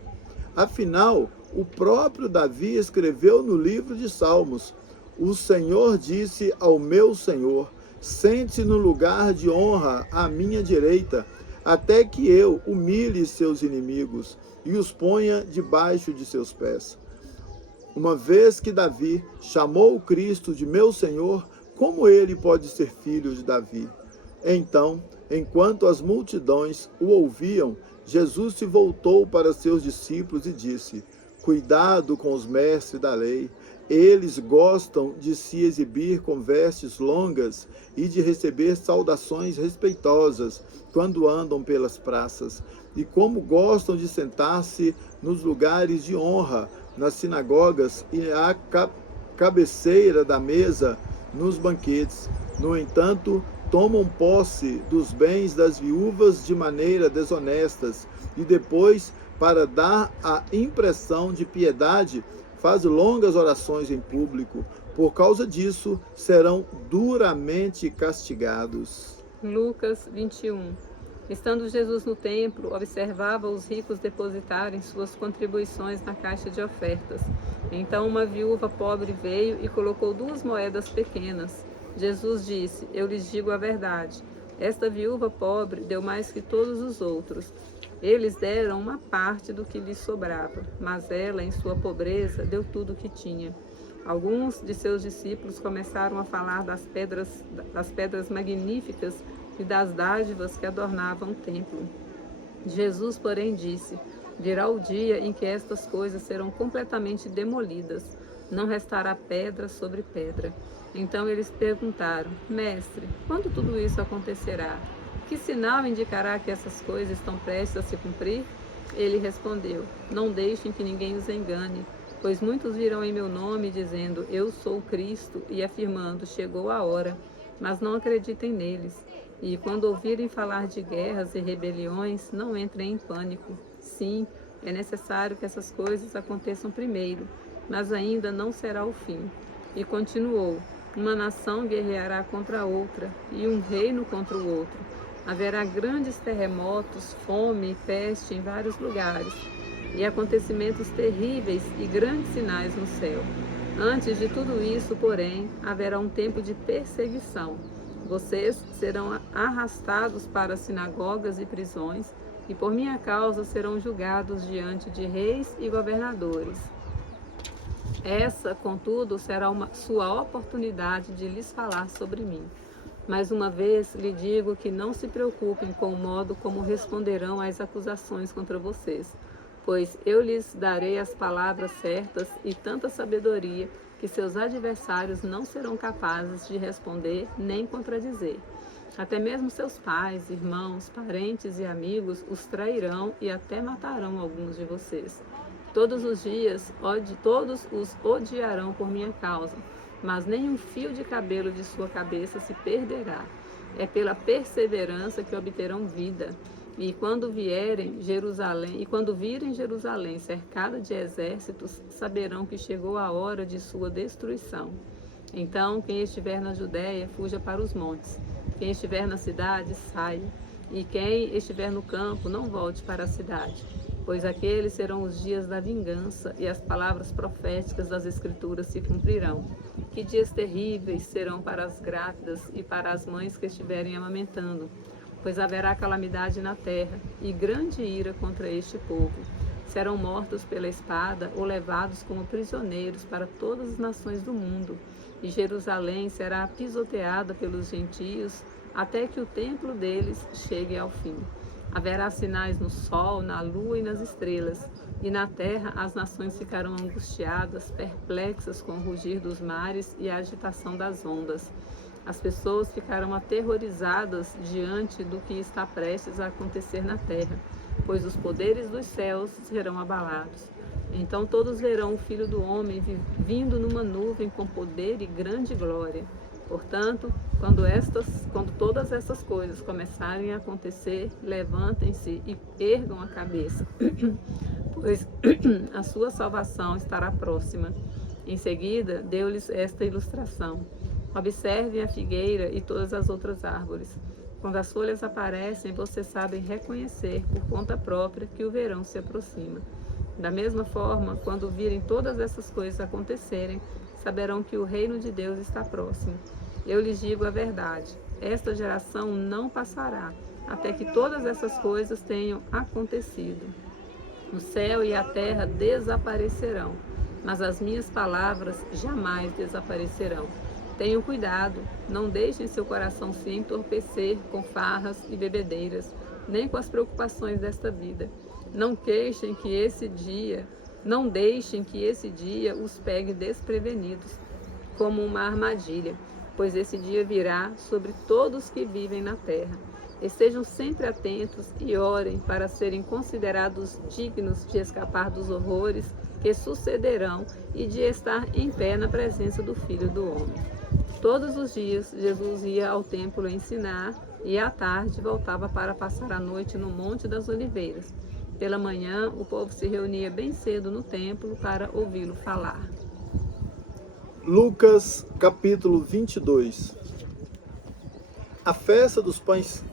Afinal, o próprio Davi escreveu no livro de Salmos: o Senhor disse ao meu Senhor: sente-se no lugar de honra à minha direita, até que eu humilhe seus inimigos e os ponha debaixo de seus pés. Uma vez que Davi chamou o Cristo de meu Senhor, como ele pode ser filho de Davi? Então, enquanto as multidões o ouviam, Jesus se voltou para seus discípulos e disse: cuidado com os mestres da lei. Eles gostam de se exibir com vestes longas e de receber saudações respeitosas quando andam pelas praças. E como gostam de sentar-se nos lugares de honra, nas sinagogas e à cabeceira da mesa nos banquetes. No entanto, tomam posse dos bens das viúvas de maneira desonestas e depois, para dar a impressão de piedade, faz longas orações em público. Por causa disso, serão duramente castigados. Lucas 21. Estando Jesus no templo, observava os ricos depositarem suas contribuições na caixa de ofertas. Então uma viúva pobre veio e colocou 2 moedas pequenas. Jesus disse: Eu lhes digo a verdade. Esta viúva pobre deu mais que todos os outros. Eles deram uma parte do que lhes sobrava, mas ela, em sua pobreza, deu tudo o que tinha. Alguns de seus discípulos começaram a falar das pedras magníficas e das dádivas que adornavam o templo. Jesus, porém, disse: Virá o dia em que estas coisas serão completamente demolidas, não restará pedra sobre pedra. Então eles perguntaram: Mestre, quando tudo isso acontecerá? Que sinal indicará que essas coisas estão prestes a se cumprir? Ele respondeu: Não deixem que ninguém os engane, pois muitos virão em meu nome dizendo: Eu sou o Cristo, e afirmando: Chegou a hora. Mas não acreditem neles. E quando ouvirem falar de guerras e rebeliões, não entrem em pânico. Sim, é necessário que essas coisas aconteçam primeiro, mas ainda não será o fim. E continuou: Uma nação guerreará contra a outra, e um reino contra o outro. Haverá grandes terremotos, fome e peste em vários lugares, e acontecimentos terríveis e grandes sinais no céu. Antes de tudo isso, porém, haverá um tempo de perseguição. Vocês serão arrastados para as sinagogas e prisões, e por minha causa serão julgados diante de reis e governadores. Essa, contudo, será sua oportunidade de lhes falar sobre mim. Mais uma vez lhe digo que não se preocupem com o modo como responderão às acusações contra vocês, pois eu lhes darei as palavras certas e tanta sabedoria que seus adversários não serão capazes de responder nem contradizer. Até mesmo seus pais, irmãos, parentes e amigos os trairão e até matarão alguns de vocês. Todos os dias, todos os odiarão por minha causa, mas nem um fio de cabelo de sua cabeça se perderá. É pela perseverança que obterão vida. E quando virem Jerusalém cercada de exércitos, saberão que chegou a hora de sua destruição. Então, quem estiver na Judéia, fuja para os montes. Quem estiver na cidade, saia. E quem estiver no campo, não volte para a cidade. Pois aqueles serão os dias da vingança, e as palavras proféticas das Escrituras se cumprirão. Que dias terríveis serão para as grávidas e para as mães que estiverem amamentando, pois haverá calamidade na terra e grande ira contra este povo. Serão mortos pela espada ou levados como prisioneiros para todas as nações do mundo, e Jerusalém será pisoteada pelos gentios até que o templo deles chegue ao fim. Haverá sinais no sol, na lua e nas estrelas, e na terra as nações ficarão angustiadas, perplexas com o rugir dos mares e a agitação das ondas. As pessoas ficarão aterrorizadas diante do que está prestes a acontecer na terra, pois os poderes dos céus serão abalados. Então todos verão o Filho do Homem vindo numa nuvem com poder e grande glória. Portanto, quando todas essas coisas começarem a acontecer, levantem-se e ergam a cabeça, pois a sua salvação estará próxima. Em seguida, deu-lhes esta ilustração: observem a figueira e todas as outras árvores. Quando as folhas aparecem, vocês sabem reconhecer por conta própria que o verão se aproxima. Da mesma forma, quando virem todas essas coisas acontecerem, saberão que o reino de Deus está próximo. Eu lhes digo a verdade: esta geração não passará até que todas essas coisas tenham acontecido. O céu e a terra desaparecerão, mas as minhas palavras jamais desaparecerão. Tenham cuidado, não deixem seu coração se entorpecer com farras e bebedeiras, nem com as preocupações desta vida. Não queixem que esse dia Não deixem que esse dia os pegue desprevenidos, como uma armadilha, pois esse dia virá sobre todos que vivem na terra. Estejam sempre atentos e orem para serem considerados dignos de escapar dos horrores que sucederão e de estar em pé na presença do Filho do Homem. Todos os dias, Jesus ia ao templo ensinar e à tarde voltava para passar a noite no Monte das Oliveiras. Pela manhã, o povo se reunia bem cedo no templo para ouvi-lo falar. Lucas, capítulo 22. A festa dos pães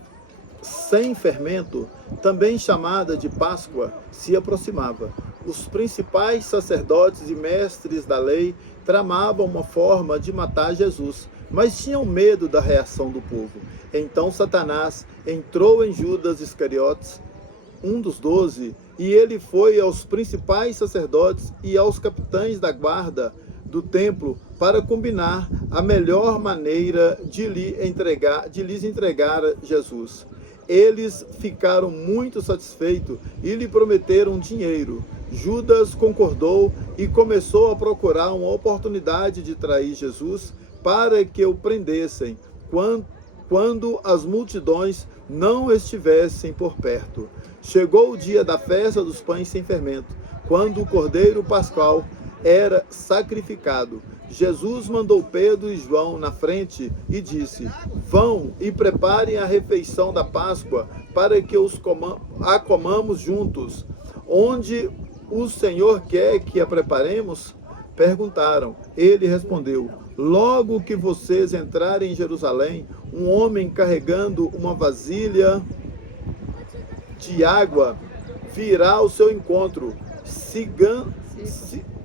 sem fermento, também chamada de Páscoa, se aproximava. Os principais sacerdotes e mestres da lei tramavam uma forma de matar Jesus, mas tinham medo da reação do povo. Então Satanás entrou em Judas Iscariotes, um dos 12, e ele foi aos principais sacerdotes e aos capitães da guarda do templo para combinar a melhor maneira de lhes entregar Jesus. Eles ficaram muito satisfeitos e lhe prometeram dinheiro. Judas concordou e começou a procurar uma oportunidade de trair Jesus para que o prendessem quando as multidões não estivessem por perto. Chegou o dia da festa dos pães sem fermento, quando o cordeiro pascal era sacrificado. Jesus mandou Pedro e João na frente e disse: vão e preparem a refeição da Páscoa para que a comamos juntos. Onde o Senhor quer que a preparemos? Perguntaram. Ele respondeu: logo que vocês entrarem em Jerusalém, um homem carregando uma vasilha de água virá ao seu encontro.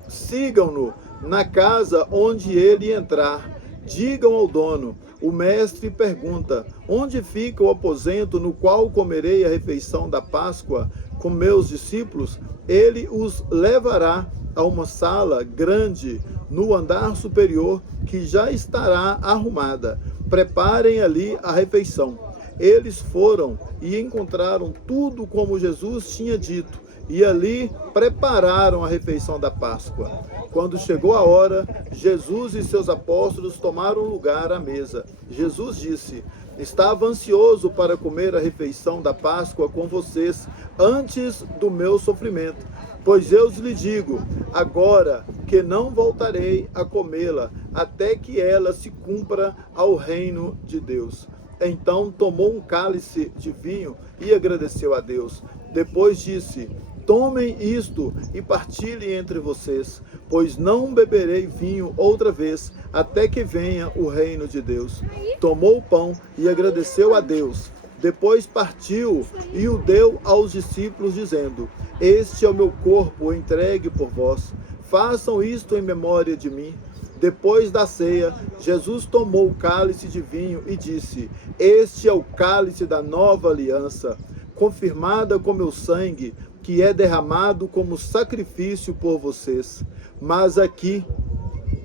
Sigam-no na casa onde ele entrar. Digam ao dono: o mestre pergunta: onde fica o aposento no qual comerei a refeição da Páscoa com meus discípulos? Ele os levará a uma sala grande no andar superior que já estará arrumada. Preparem ali a refeição. Eles foram e encontraram tudo como Jesus tinha dito, e ali prepararam a refeição da Páscoa. Quando chegou a hora, Jesus e seus apóstolos tomaram lugar à mesa. Jesus disse: estava ansioso para comer a refeição da Páscoa com vocês antes do meu sofrimento. Pois eu lhe digo, agora que não voltarei a comê-la, até que ela se cumpra ao reino de Deus. Então tomou um cálice de vinho e agradeceu a Deus. Depois disse: tomem isto e partilhem entre vocês, pois não beberei vinho outra vez, até que venha o reino de Deus. Tomou o pão e agradeceu a Deus. Depois partiu e o deu aos discípulos, dizendo: este é o meu corpo entregue por vós. Façam isto em memória de mim. Depois da ceia, Jesus tomou o cálice de vinho e disse: este é o cálice da nova aliança, confirmada com meu sangue, que é derramado como sacrifício por vocês. Mas aqui,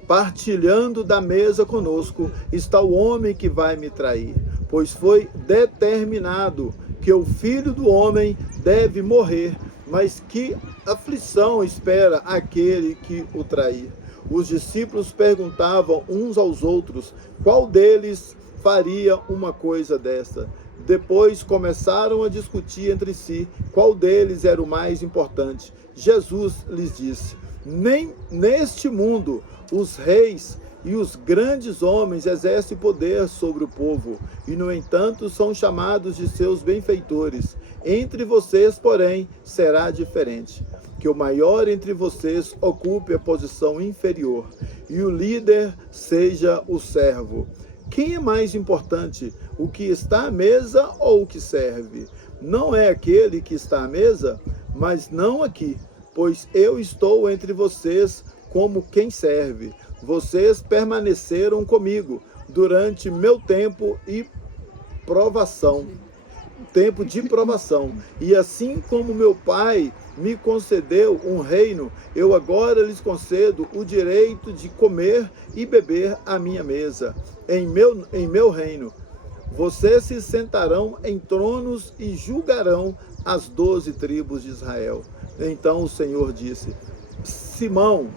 partilhando da mesa conosco, está o homem que vai me trair, pois foi determinado que o Filho do Homem deve morrer, mas que aflição espera aquele que o trair. Os discípulos perguntavam uns aos outros qual deles faria uma coisa dessa. Depois começaram a discutir entre si qual deles era o mais importante. Jesus lhes disse: nem neste mundo os reis e os grandes homens exercem poder sobre o povo, e no entanto são chamados de seus benfeitores. Entre vocês, porém, será diferente. Que o maior entre vocês ocupe a posição inferior, e o líder seja o servo. Quem é mais importante, o que está à mesa ou o que serve? Não é aquele que está à mesa, mas não aqui, pois eu estou entre vocês como quem serve. Vocês permaneceram comigo durante meu tempo de provação. E assim como meu Pai me concedeu um reino, eu agora lhes concedo o direito de comer e beber à minha mesa, em meu reino. Vocês se sentarão em tronos e julgarão as 12 tribos de Israel. Então o Senhor disse: Simão,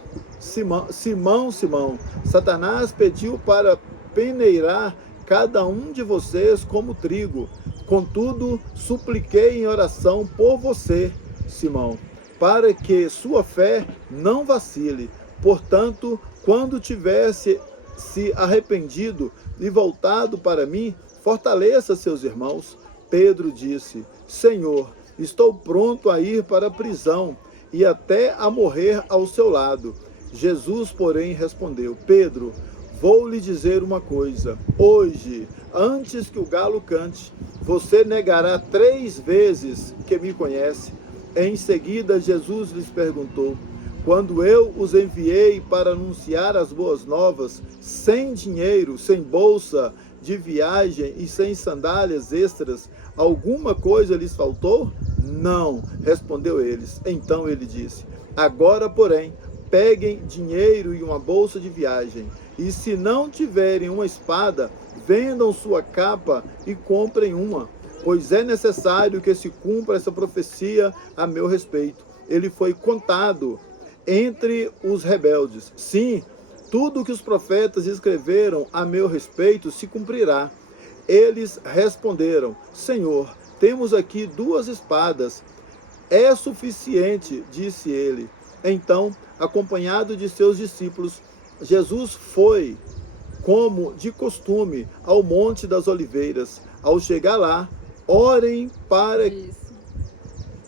Satanás pediu para peneirar cada um de vocês como trigo. Contudo, supliquei em oração por você, Simão, para que sua fé não vacile. Portanto, quando tivesse se arrependido e voltado para mim, fortaleça seus irmãos. Pedro disse: Senhor, estou pronto a ir para a prisão e até a morrer ao seu lado. Jesus, porém, respondeu: Pedro, vou lhe dizer uma coisa. Hoje, antes que o galo cante, você negará 3 vezes que me conhece. Em seguida, Jesus lhes perguntou: quando eu os enviei para anunciar as boas novas, sem dinheiro, sem bolsa de viagem e sem sandálias extras, alguma coisa lhes faltou? Não, respondeu eles. Então ele disse: agora, porém, peguem dinheiro e uma bolsa de viagem, e se não tiverem uma espada, vendam sua capa e comprem uma, pois é necessário que se cumpra essa profecia a meu respeito. Ele foi contado entre os rebeldes. Sim, tudo o que os profetas escreveram a meu respeito se cumprirá. Eles responderam: Senhor, temos aqui 2 espadas. É suficiente, disse ele. Então, acompanhado de seus discípulos, Jesus foi, como de costume, ao Monte das Oliveiras. Ao chegar lá, orem para...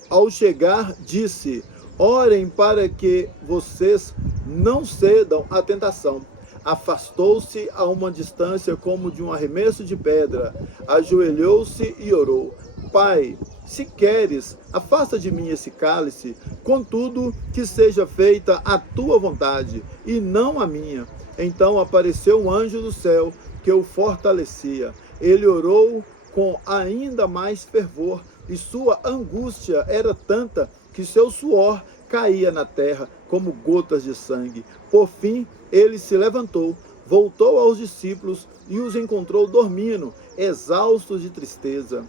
Ao chegar, disse: orem para que vocês não cedam à tentação. Afastou-se a uma distância como de um arremesso de pedra, ajoelhou-se e orou: Pai, se queres, afasta de mim esse cálice, contudo, que seja feita a tua vontade, e não a minha. Então apareceu um anjo do céu que o fortalecia. Ele orou com ainda mais fervor, e sua angústia era tanta que seu suor caía na terra como gotas de sangue. Por fim, ele se levantou, voltou aos discípulos e os encontrou dormindo, exaustos de tristeza.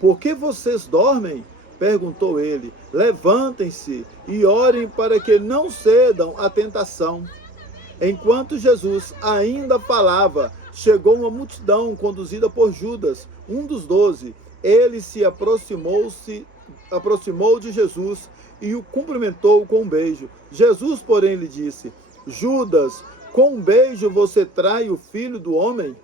Por que vocês dormem? Perguntou ele. Levantem-se e orem para que não cedam à tentação. Enquanto Jesus ainda falava, chegou uma multidão conduzida por Judas, um dos 12. Ele se aproximou de Jesus e o cumprimentou com um beijo. Jesus, porém, lhe disse: Judas, com um beijo você trai o Filho do Homem?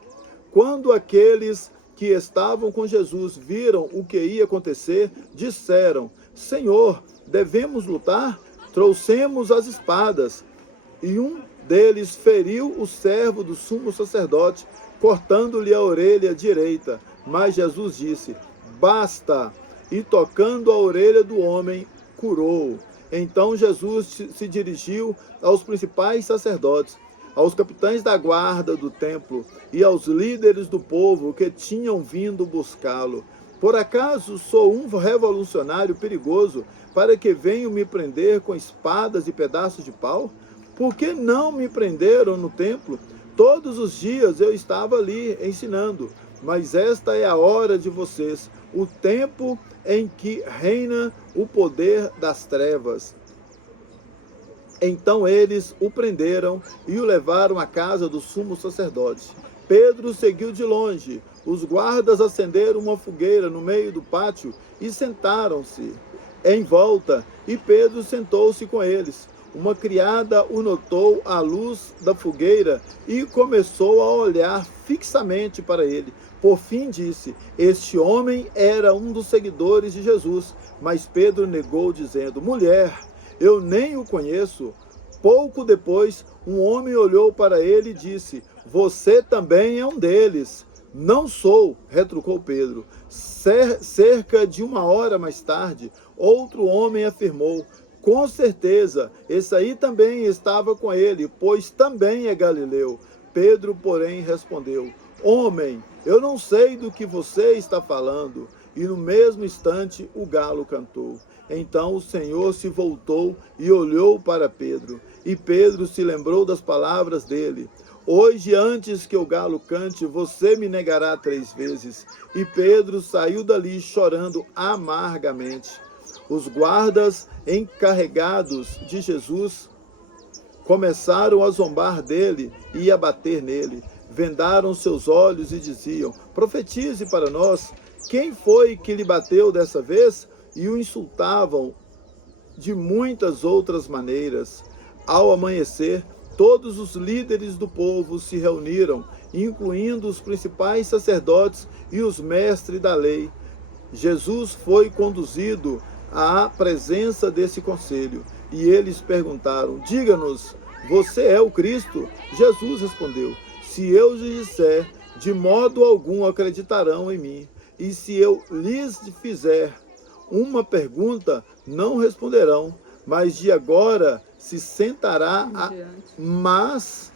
Quando aqueles que estavam com Jesus viram o que ia acontecer, disseram: Senhor, devemos lutar? Trouxemos as espadas. E um deles feriu o servo do sumo sacerdote, cortando-lhe a orelha direita. Mas Jesus disse: basta! E tocando a orelha do homem, curou. Então Jesus se dirigiu aos principais sacerdotes, aos capitães da guarda do templo e aos líderes do povo que tinham vindo buscá-lo. Por acaso sou um revolucionário perigoso para que venham me prender com espadas e pedaços de pau? Por que não me prenderam no templo? Todos os dias eu estava ali ensinando, mas esta é a hora de vocês, o tempo em que reina o poder das trevas. Então eles o prenderam e o levaram à casa do sumo sacerdote. Pedro seguiu de longe. Os guardas acenderam uma fogueira no meio do pátio e sentaram-se em volta, e Pedro sentou-se com eles. Uma criada o notou à luz da fogueira e começou a olhar fixamente para ele. Por fim disse: este homem era um dos seguidores de Jesus. Mas Pedro negou, dizendo: mulher, eu nem o conheço. Pouco depois, um homem olhou para ele e disse: você também é um deles. Não sou, retrucou Pedro. Cerca de 1 hora mais tarde, outro homem afirmou: com certeza, esse aí também estava com ele, pois também é galileu. Pedro, porém, respondeu: homem, eu não sei do que você está falando. E no mesmo instante o galo cantou. Então o Senhor se voltou e olhou para Pedro. E Pedro se lembrou das palavras dele: hoje, antes que o galo cante, você me negará 3 vezes. E Pedro saiu dali chorando amargamente. Os guardas encarregados de Jesus começaram a zombar dele e a bater nele. Vendaram seus olhos e diziam: profetize para nós, quem foi que lhe bateu dessa vez? E o insultavam de muitas outras maneiras. Ao amanhecer, todos os líderes do povo se reuniram, incluindo os principais sacerdotes e os mestres da lei. Jesus foi conduzido à presença desse conselho, e eles perguntaram: diga-nos, você é o Cristo? Jesus respondeu: se eu lhes disser, de modo algum acreditarão em mim. E se eu lhes fizer uma pergunta, não responderão, mas de agora se sentará mas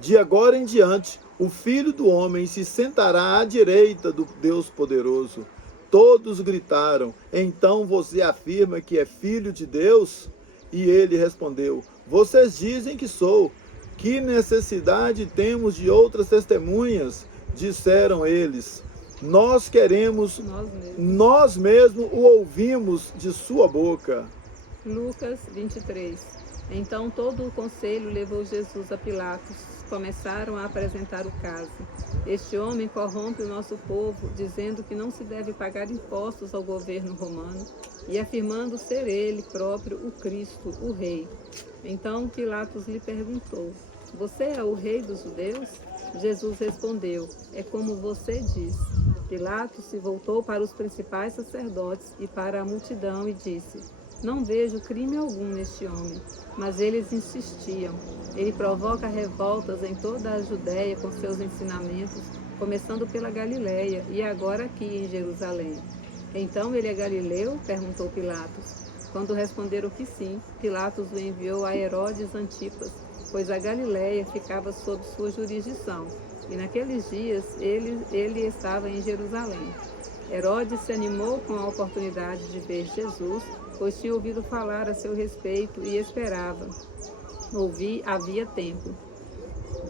de agora em diante o Filho do Homem se sentará à direita do Deus Poderoso. Todos gritaram: então você afirma que é filho de Deus? E ele respondeu: vocês dizem que sou. Que necessidade temos de outras testemunhas? Disseram eles. Nós queremos, nós mesmos o ouvimos de sua boca. Lucas 23. Então todo o conselho levou Jesus a Pilatos. Começaram a apresentar o caso. Este homem corrompe o nosso povo, dizendo que não se deve pagar impostos ao governo romano e afirmando ser ele próprio o Cristo, o Rei. Então Pilatos lhe perguntou: você é o Rei dos judeus? Jesus respondeu: é como você diz. Pilatos se voltou para os principais sacerdotes e para a multidão e disse: não vejo crime algum neste homem. Mas eles insistiam. Ele provoca revoltas em toda a Judéia com seus ensinamentos, começando pela Galileia e agora aqui em Jerusalém. Então ele é galileu? Perguntou Pilatos. Quando responderam que sim, Pilatos o enviou a Herodes Antipas, pois a Galileia ficava sob sua jurisdição. E naqueles dias ele estava em Jerusalém. Herodes se animou com a oportunidade de ver Jesus, pois tinha ouvido falar a seu respeito e esperava. Havia tempo,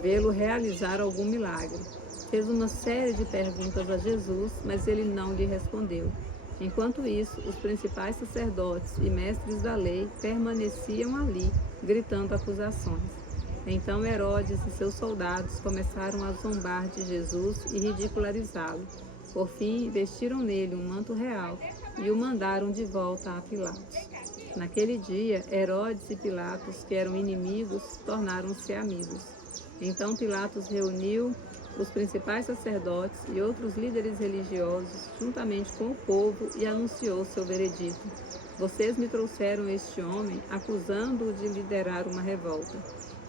vê-lo realizar algum milagre. Fez uma série de perguntas a Jesus, mas ele não lhe respondeu. Enquanto isso, os principais sacerdotes e mestres da lei permaneciam ali, gritando acusações. Então Herodes e seus soldados começaram a zombar de Jesus e ridicularizá-lo. Por fim, vestiram nele um manto real e o mandaram de volta a Pilatos. Naquele dia, Herodes e Pilatos, que eram inimigos, tornaram-se amigos. Então Pilatos reuniu os principais sacerdotes e outros líderes religiosos, juntamente com o povo, e anunciou seu veredito: vocês me trouxeram este homem, acusando-o de liderar uma revolta.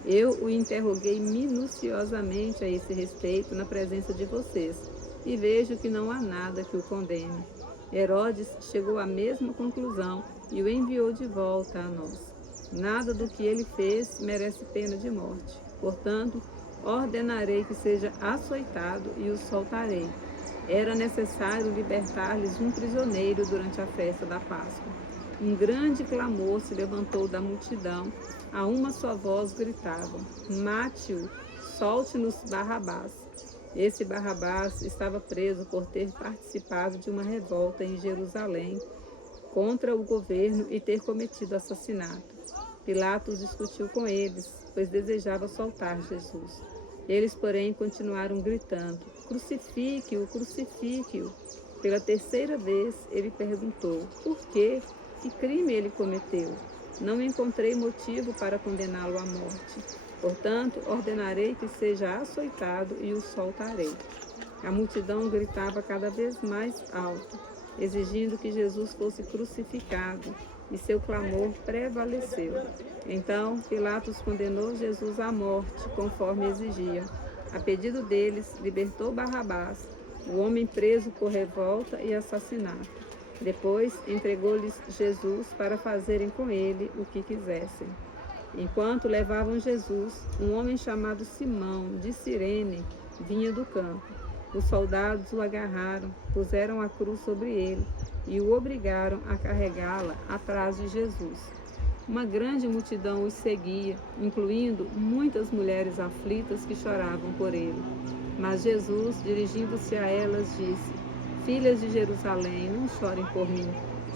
Eu o interroguei minuciosamente a esse respeito na presença de vocês, e vejo que não há nada que o condene. Herodes chegou à mesma conclusão e o enviou de volta a nós. Nada do que ele fez merece pena de morte. Portanto, ordenarei que seja açoitado e o soltarei. Era necessário libertar-lhes um prisioneiro durante a festa da Páscoa. Um grande clamor se levantou da multidão. A uma só voz gritavam: mate-o, solte-nos Barrabás. Esse Barrabás estava preso por ter participado de uma revolta em Jerusalém contra o governo e ter cometido assassinato. Pilatos discutiu com eles, pois desejava soltar Jesus. Eles, porém, continuaram gritando: crucifique-o, crucifique-o. Pela terceira vez, ele perguntou: por quê? Que crime ele cometeu? Não encontrei motivo para condená-lo à morte. Portanto, ordenarei que seja açoitado e o soltarei. A multidão gritava cada vez mais alto, exigindo que Jesus fosse crucificado, e seu clamor prevaleceu. Então, Pilatos condenou Jesus à morte, conforme exigia. A pedido deles, libertou Barrabás, o homem preso por revolta e assassinato. Depois, entregou-lhes Jesus para fazerem com ele o que quisessem. Enquanto levavam Jesus, um homem chamado Simão, de Cirene, vinha do campo. Os soldados o agarraram, puseram a cruz sobre ele e o obrigaram a carregá-la atrás de Jesus. Uma grande multidão os seguia, incluindo muitas mulheres aflitas que choravam por ele. Mas Jesus, dirigindo-se a elas, disse: filhas de Jerusalém, não chorem por mim,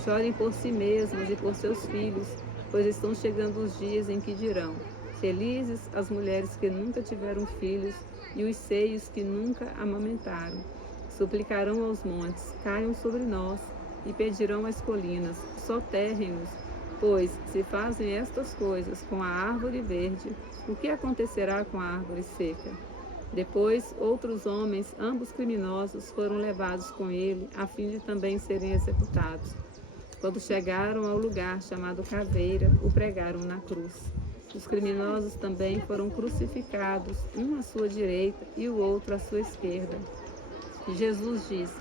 Chorem por si mesmas e por seus filhos, pois estão chegando os dias em que dirão: felizes as mulheres que nunca tiveram filhos e os seios que nunca amamentaram. Suplicarão aos montes: caiam sobre nós, e pedirão às colinas: soterrem-nos. Pois, se fazem estas coisas com a árvore verde, o que acontecerá com a árvore seca? Depois, outros homens, ambos criminosos, foram levados com ele, a fim de também serem executados. Quando chegaram ao lugar chamado Caveira, o pregaram na cruz. Os criminosos também foram crucificados, um à sua direita e o outro à sua esquerda. E Jesus disse: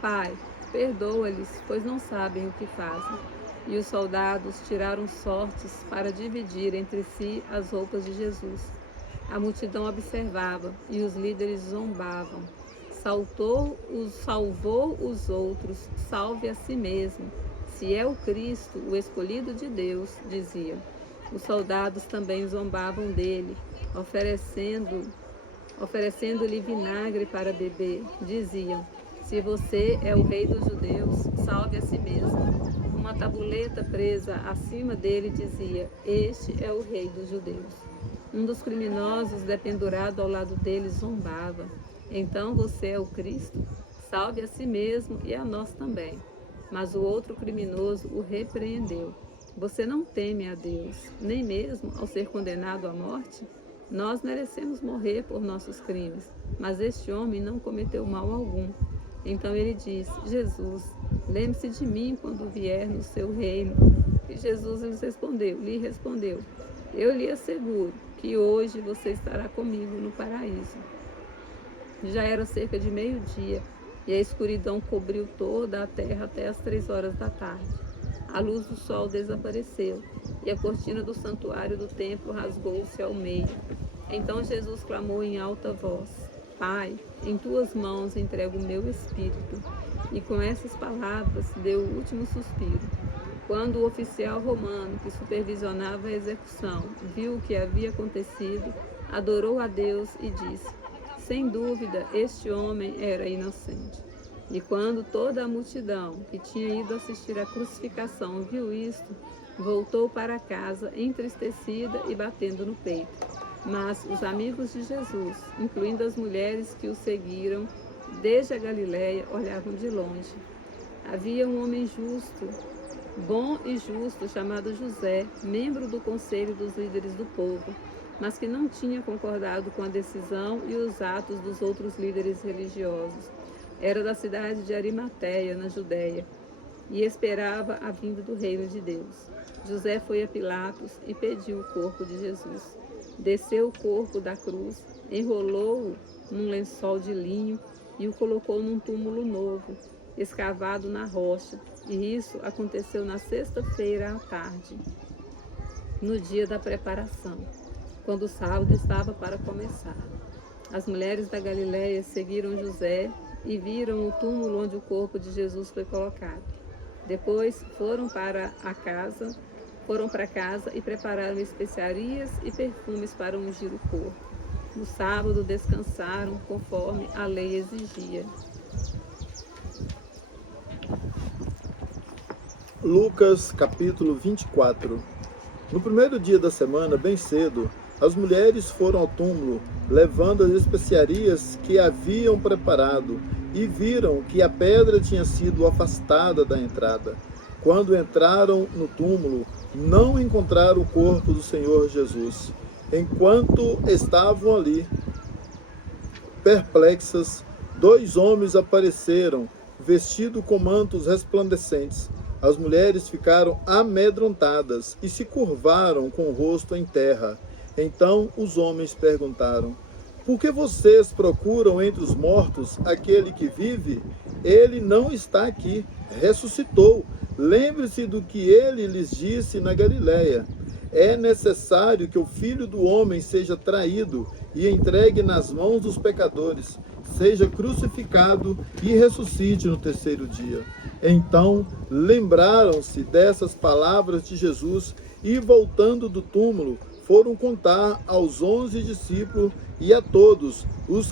Pai, perdoa-lhes, pois não sabem o que fazem. E os soldados tiraram sortes para dividir entre si as roupas de Jesus. A multidão observava e os líderes zombavam. Salvou os outros, salve a si mesmo. Se é o Cristo, o escolhido de Deus, diziam. Os soldados também zombavam dele, oferecendo-lhe vinagre para beber. Diziam: se você é o rei dos judeus, salve a si mesmo. Uma tabuleta presa acima dele dizia: este é o rei dos judeus. Um dos criminosos, dependurado ao lado dele, zombava: então você é o Cristo? Salve a si mesmo e a nós também. Mas o outro criminoso o repreendeu: você não teme a Deus, nem mesmo ao ser condenado à morte? Nós merecemos morrer por nossos crimes, mas este homem não cometeu mal algum. Então ele disse: Jesus, lembre-se de mim quando vier no seu reino. E Jesus lhe respondeu: eu lhe asseguro que hoje você estará comigo no paraíso. Já era cerca de meio-dia e a escuridão cobriu toda a terra até as 3 horas da tarde. A luz do sol desapareceu e a cortina do santuário do templo rasgou-se ao meio. Então Jesus clamou em alta voz: Pai, em tuas mãos entrego o meu espírito. E com essas palavras deu o último suspiro. Quando o oficial romano que supervisionava a execução viu o que havia acontecido, adorou a Deus e disse: sem dúvida, este homem era inocente. E quando toda a multidão que tinha ido assistir à crucificação viu isto, voltou para casa entristecida e batendo no peito. Mas os amigos de Jesus, incluindo as mulheres que o seguiram desde a Galiléia, olhavam de longe. Havia um homem justo, bom e justo, chamado José, membro do conselho dos líderes do povo, mas que não tinha concordado com a decisão e os atos dos outros líderes religiosos. Era da cidade de Arimateia, na Judéia, e esperava a vinda do reino de Deus. José foi a Pilatos e pediu o corpo de Jesus. Desceu o corpo da cruz, enrolou-o num lençol de linho e o colocou num túmulo novo, escavado na rocha. E isso aconteceu na sexta-feira à tarde, no dia da preparação, quando o sábado estava para começar. As mulheres da Galiléia seguiram José e viram o túmulo onde o corpo de Jesus foi colocado. Depois foram para casa e prepararam especiarias e perfumes para ungir o corpo. No sábado descansaram conforme a lei exigia. Lucas capítulo 24. No primeiro dia da semana, bem cedo, as mulheres foram ao túmulo, levando as especiarias que haviam preparado, e viram que a pedra tinha sido afastada da entrada. Quando entraram no túmulo, não encontraram o corpo do Senhor Jesus. Enquanto estavam ali, perplexas, 2 homens apareceram, vestidos com mantos resplandecentes. As mulheres ficaram amedrontadas e se curvaram com o rosto em terra. Então os homens perguntaram: por que vocês procuram entre os mortos aquele que vive? Ele não está aqui, ressuscitou. Lembre-se do que ele lhes disse na Galiléia. É necessário que o Filho do Homem seja traído e entregue nas mãos dos pecadores, seja crucificado e ressuscite no 3º dia. Então lembraram-se dessas palavras de Jesus e, voltando do túmulo, foram contar aos 11 discípulos e a todos o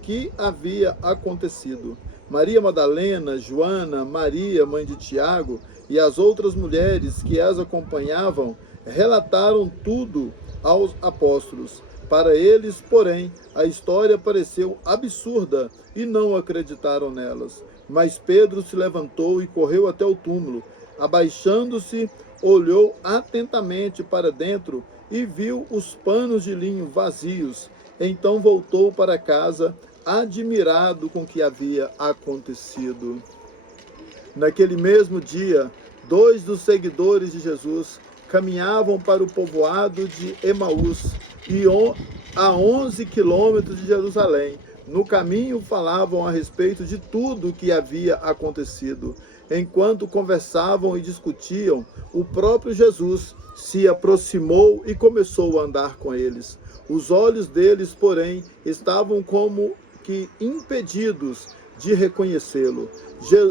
que havia acontecido. Maria Madalena, Joana, Maria, mãe de Tiago, e as outras mulheres que as acompanhavam, relataram tudo aos apóstolos. Para eles, porém, a história pareceu absurda e não acreditaram nelas. Mas Pedro se levantou e correu até o túmulo. Abaixando-se, olhou atentamente para dentro e viu os panos de linho vazios. Então voltou para casa, admirado com o que havia acontecido. Naquele mesmo dia, 2 dos seguidores de Jesus caminhavam para o povoado de Emaús, a 11 quilômetros de Jerusalém. No caminho falavam a respeito de tudo o que havia acontecido. Enquanto conversavam e discutiam, o próprio Jesus se aproximou e começou a andar com eles. Os olhos deles, porém, estavam como que impedidos de reconhecê-lo.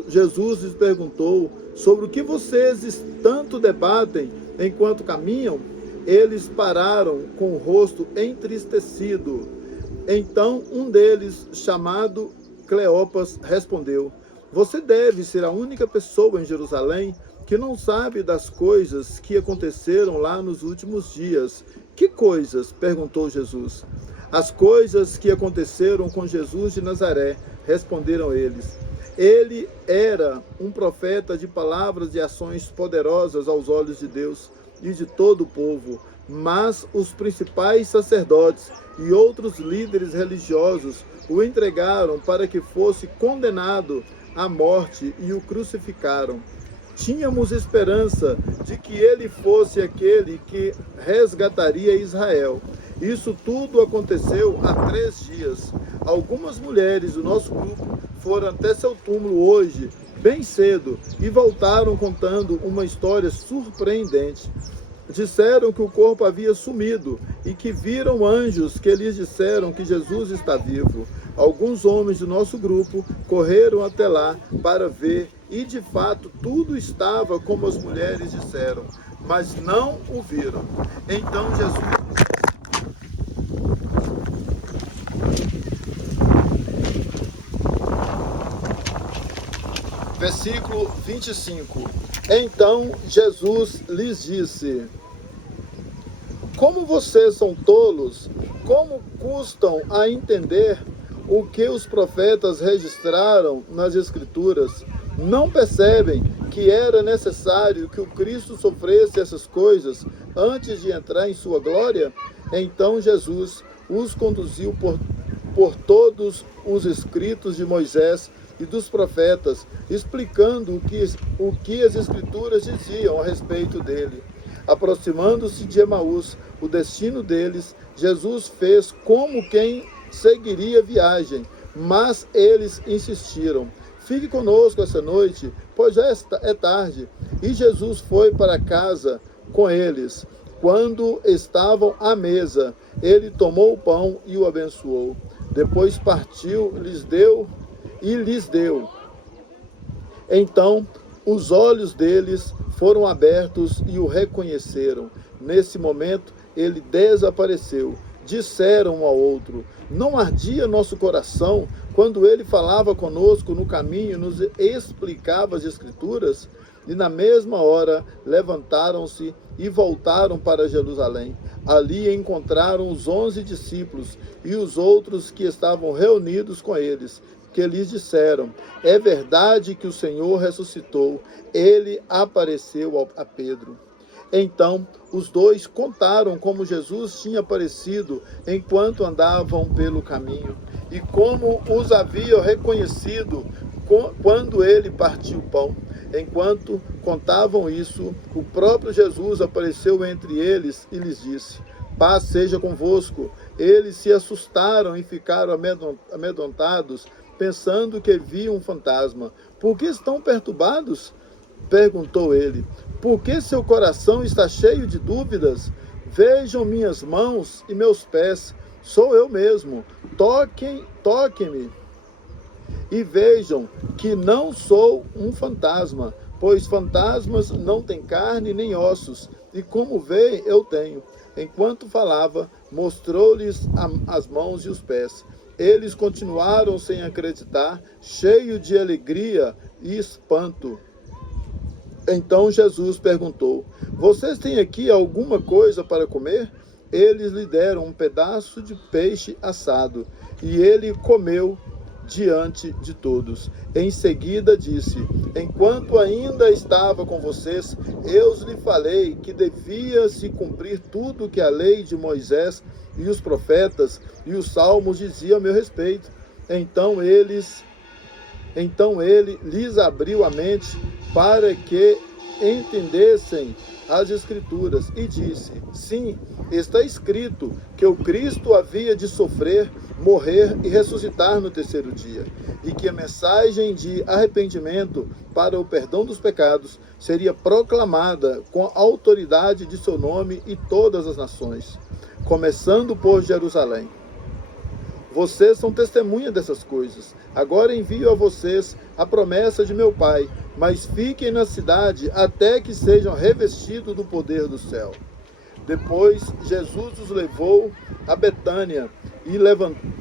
Jesus lhes perguntou: sobre o que vocês tanto debatem enquanto caminham? Eles pararam com o rosto entristecido. Então um deles, chamado Cleopas, respondeu: você deve ser a única pessoa em Jerusalém que não sabe das coisas que aconteceram lá nos últimos dias. Que coisas? Perguntou Jesus. As coisas que aconteceram com Jesus de Nazaré, responderam eles. Ele era um profeta de palavras e ações poderosas aos olhos de Deus e de todo o povo, mas os principais sacerdotes e outros líderes religiosos o entregaram para que fosse condenado à morte e o crucificaram. Tínhamos esperança de que ele fosse aquele que resgataria Israel. Isso tudo aconteceu há 3 dias. Algumas mulheres do nosso grupo foram até seu túmulo hoje, bem cedo, e voltaram contando uma história surpreendente. Disseram que o corpo havia sumido e que viram anjos que lhes disseram que Jesus está vivo. Alguns homens do nosso grupo correram até lá para ver e, de fato, tudo estava como as mulheres disseram, mas não o viram. Então Jesus... Versículo 25. Então Jesus lhes disse: como vocês são tolos, como custam a entender o que os profetas registraram nas Escrituras? Não percebem que era necessário que o Cristo sofresse essas coisas antes de entrar em sua glória? Então Jesus os conduziu por todos os escritos de Moisés e dos profetas, explicando o que as Escrituras diziam a respeito dele. Aproximando-se de Emaús, o destino deles, Jesus fez como quem seguiria a viagem, mas eles insistiram: fique conosco essa noite, pois já é tarde. E Jesus foi para casa com eles. Quando estavam à mesa, ele tomou o pão e o abençoou. Depois partiu, lhes deu. Então os olhos deles foram abertos e o reconheceram. Nesse momento ele desapareceu. Disseram um ao outro: não ardia nosso coração quando ele falava conosco no caminho, nos explicava as Escrituras? E na mesma hora levantaram-se e voltaram para Jerusalém. Ali encontraram os 11 discípulos e os outros que estavam reunidos com eles, que lhes disseram: é verdade que o Senhor ressuscitou, ele apareceu a Pedro. Então os dois contaram como Jesus tinha aparecido enquanto andavam pelo caminho e como os havia reconhecido quando ele partiu o pão. Enquanto contavam isso, o próprio Jesus apareceu entre eles e lhes disse: paz seja convosco. Eles se assustaram e ficaram amedrontados, pensando que viam um fantasma. Por que estão perturbados? Perguntou ele. Por que seu coração está cheio de dúvidas? Vejam minhas mãos e meus pés. Sou eu mesmo. Toquem-me. E vejam que não sou um fantasma, pois fantasmas não têm carne nem ossos, e como veem, eu tenho. Enquanto falava, mostrou-lhes as mãos e os pés. Eles continuaram sem acreditar, cheios de alegria e espanto. Então Jesus perguntou: vocês têm aqui alguma coisa para comer? Eles lhe deram um pedaço de peixe assado, e ele comeu diante de todos. Em seguida disse: enquanto ainda estava com vocês, eu lhe falei que devia se cumprir tudo o que a lei de Moisés e os profetas e os salmos diziam a meu respeito. Então ele lhes abriu a mente para que entendessem as Escrituras e disse: sim, está escrito que o Cristo havia de sofrer, morrer e ressuscitar no terceiro dia, e que a mensagem de arrependimento para o perdão dos pecados seria proclamada com a autoridade de seu nome e todas as nações, começando por Jerusalém. Vocês são testemunha dessas coisas. Agora envio a vocês a promessa de meu Pai, mas fiquem na cidade até que sejam revestidos do poder do céu. Depois Jesus os levou a Betânia e,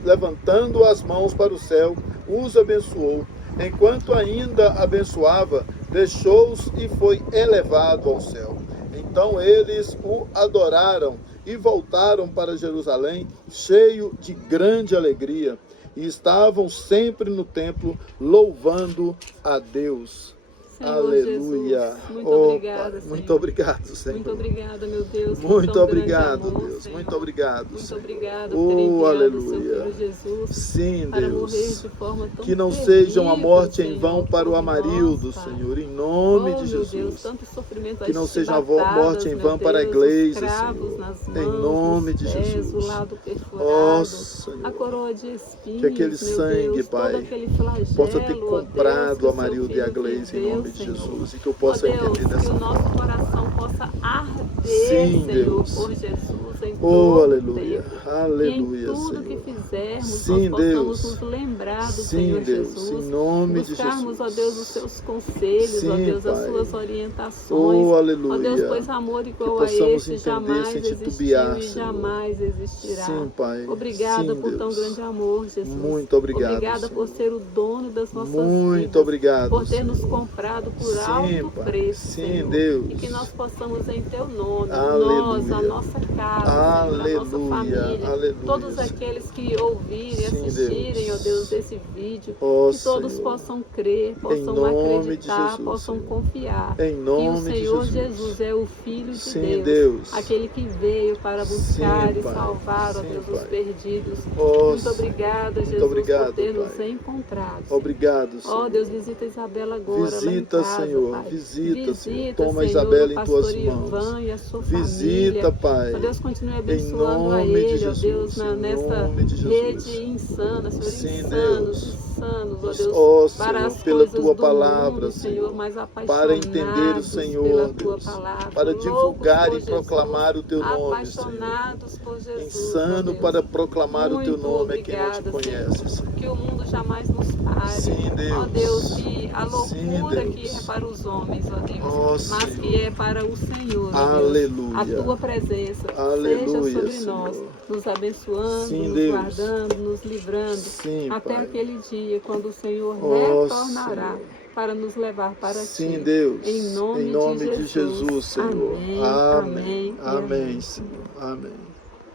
levantando as mãos para o céu, os abençoou. Enquanto ainda abençoava, deixou-os e foi elevado ao céu. Então eles o adoraram e voltaram para Jerusalém, cheio de grande alegria, e estavam sempre no templo, louvando a Deus. Senhor Aleluia. Jesus, muito obrigada, Senhor. Muito obrigado, Senhor. Muito obrigada, meu Deus. Muito obrigado, amor, Deus. Senhor. Muito obrigado, Muito Senhor. obrigada por ter enviado aleluia. o seu Filho Jesus Sim, para morrer Deus. de forma tão Que não terrível, seja uma morte em vão Senhor, para o por Amarildo, nós, Pai. Senhor, em nome Oh, de meu Jesus. Deus, tanto sofrimento, Que não as seja uma chibatadas, morte em meu vão para a Deus, igreja, os cravos Senhor. nas Em mãos, nome nos de pés, Jesus. o lado perfurado, Ó, Senhor. a coroa de espinhos, Que aquele meu sangue, Deus, Pai, todo aquele flagelo, possa ter ó Deus, comprado que a o seu Marilda e a Filho Gleice em viveu, nome de Senhor. Jesus. E que eu Ó possa Deus, entender que dessa o nosso forma. coração possa arder, Sim, Senhor, Deus. por Jesus, em Oh, todo aleluia. tempo. Que em Aleluia, tudo que Senhor. fizermos, Sim, nós possamos Deus. nos lembrar do Sim, Senhor Deus. Jesus. Em nome de Buscarmos, ó Jesus. Deus, os seus conselhos, ó Sim, Deus, as Pai. suas orientações. Oh, aleluia. Ó Deus, pois amor Que igual a possamos este entender jamais sem existiu titubear, e Senhor. jamais existirá. Sim, Pai. Obrigada Sim, por tão Deus. grande amor, Jesus. Muito obrigado, Obrigada por Senhor. ser o dono das nossas Muito vidas. obrigado, Por ter nos Senhor. comprado por Sim, alto Pai. preço, Sim, Senhor. Deus. E que nós possamos em teu nome, Aleluia. nós, a nossa casa, Senhor, a nossa Aleluia. família, Aleluia, todos Senhor. aqueles que ouvirem, Sim, assistirem, Deus. ó Deus, esse vídeo, Ó, que todos Senhor. possam crer, possam nome de acreditar, Jesus, possam Senhor. confiar Em que o nome de Senhor Jesus. Jesus é o Filho de Sim, Deus, Deus. aquele que veio para buscar Sim, e Pai. salvar, ó Sim, Deus, os Pai. perdidos. Ó, Muito Senhor. obrigada, Muito Jesus, obrigado, por ter nos Pai. encontrado, Senhor. Obrigado, Senhor. Ó Deus, visita Isabela agora lá em Visita, casa, Senhor. Pai. Visita, Senhor. Toma Senhor, Isabela o em tuas pastor mãos. Ivan e a sua Visita, família. Pai. Ó Deus, continue Em abençoando a nome de ele, ó Deus, Jesus. Em nessa nome de rede Jesus. insana, Senhor, Sim, insanos, Deus. insanos, ó Deus, Ó, para Senhor, as pela coisas tua do palavra, mundo, Senhor, mas para apaixonados entender o Senhor, pela tua Deus, palavra, para loucos divulgar por e proclamar Jesus, o teu nome, Senhor. apaixonados por Jesus, Insano ó Deus. para proclamar o teu Muito nome a quem não te obrigada, conhece, Senhor, Senhor. que o mundo jamais nos pare. Sim, Deus. Ó Deus, que a Sim, loucura Deus. que é para os homens, ó Deus, Ó, mas Senhor. que é para o Senhor, ó Deus. Aleluia. A tua presença Aleluia, seja sobre Senhor. nós, nos abençoando, Sim, nos Deus. guardando, nos livrando, Sim, até Pai. aquele dia quando o Senhor Ó, retornará Senhor. para nos levar para Sim, ti. Deus. Em nome de Jesus, Senhor. Amém, Amém. amém e Amém, amém. Senhor. Amém.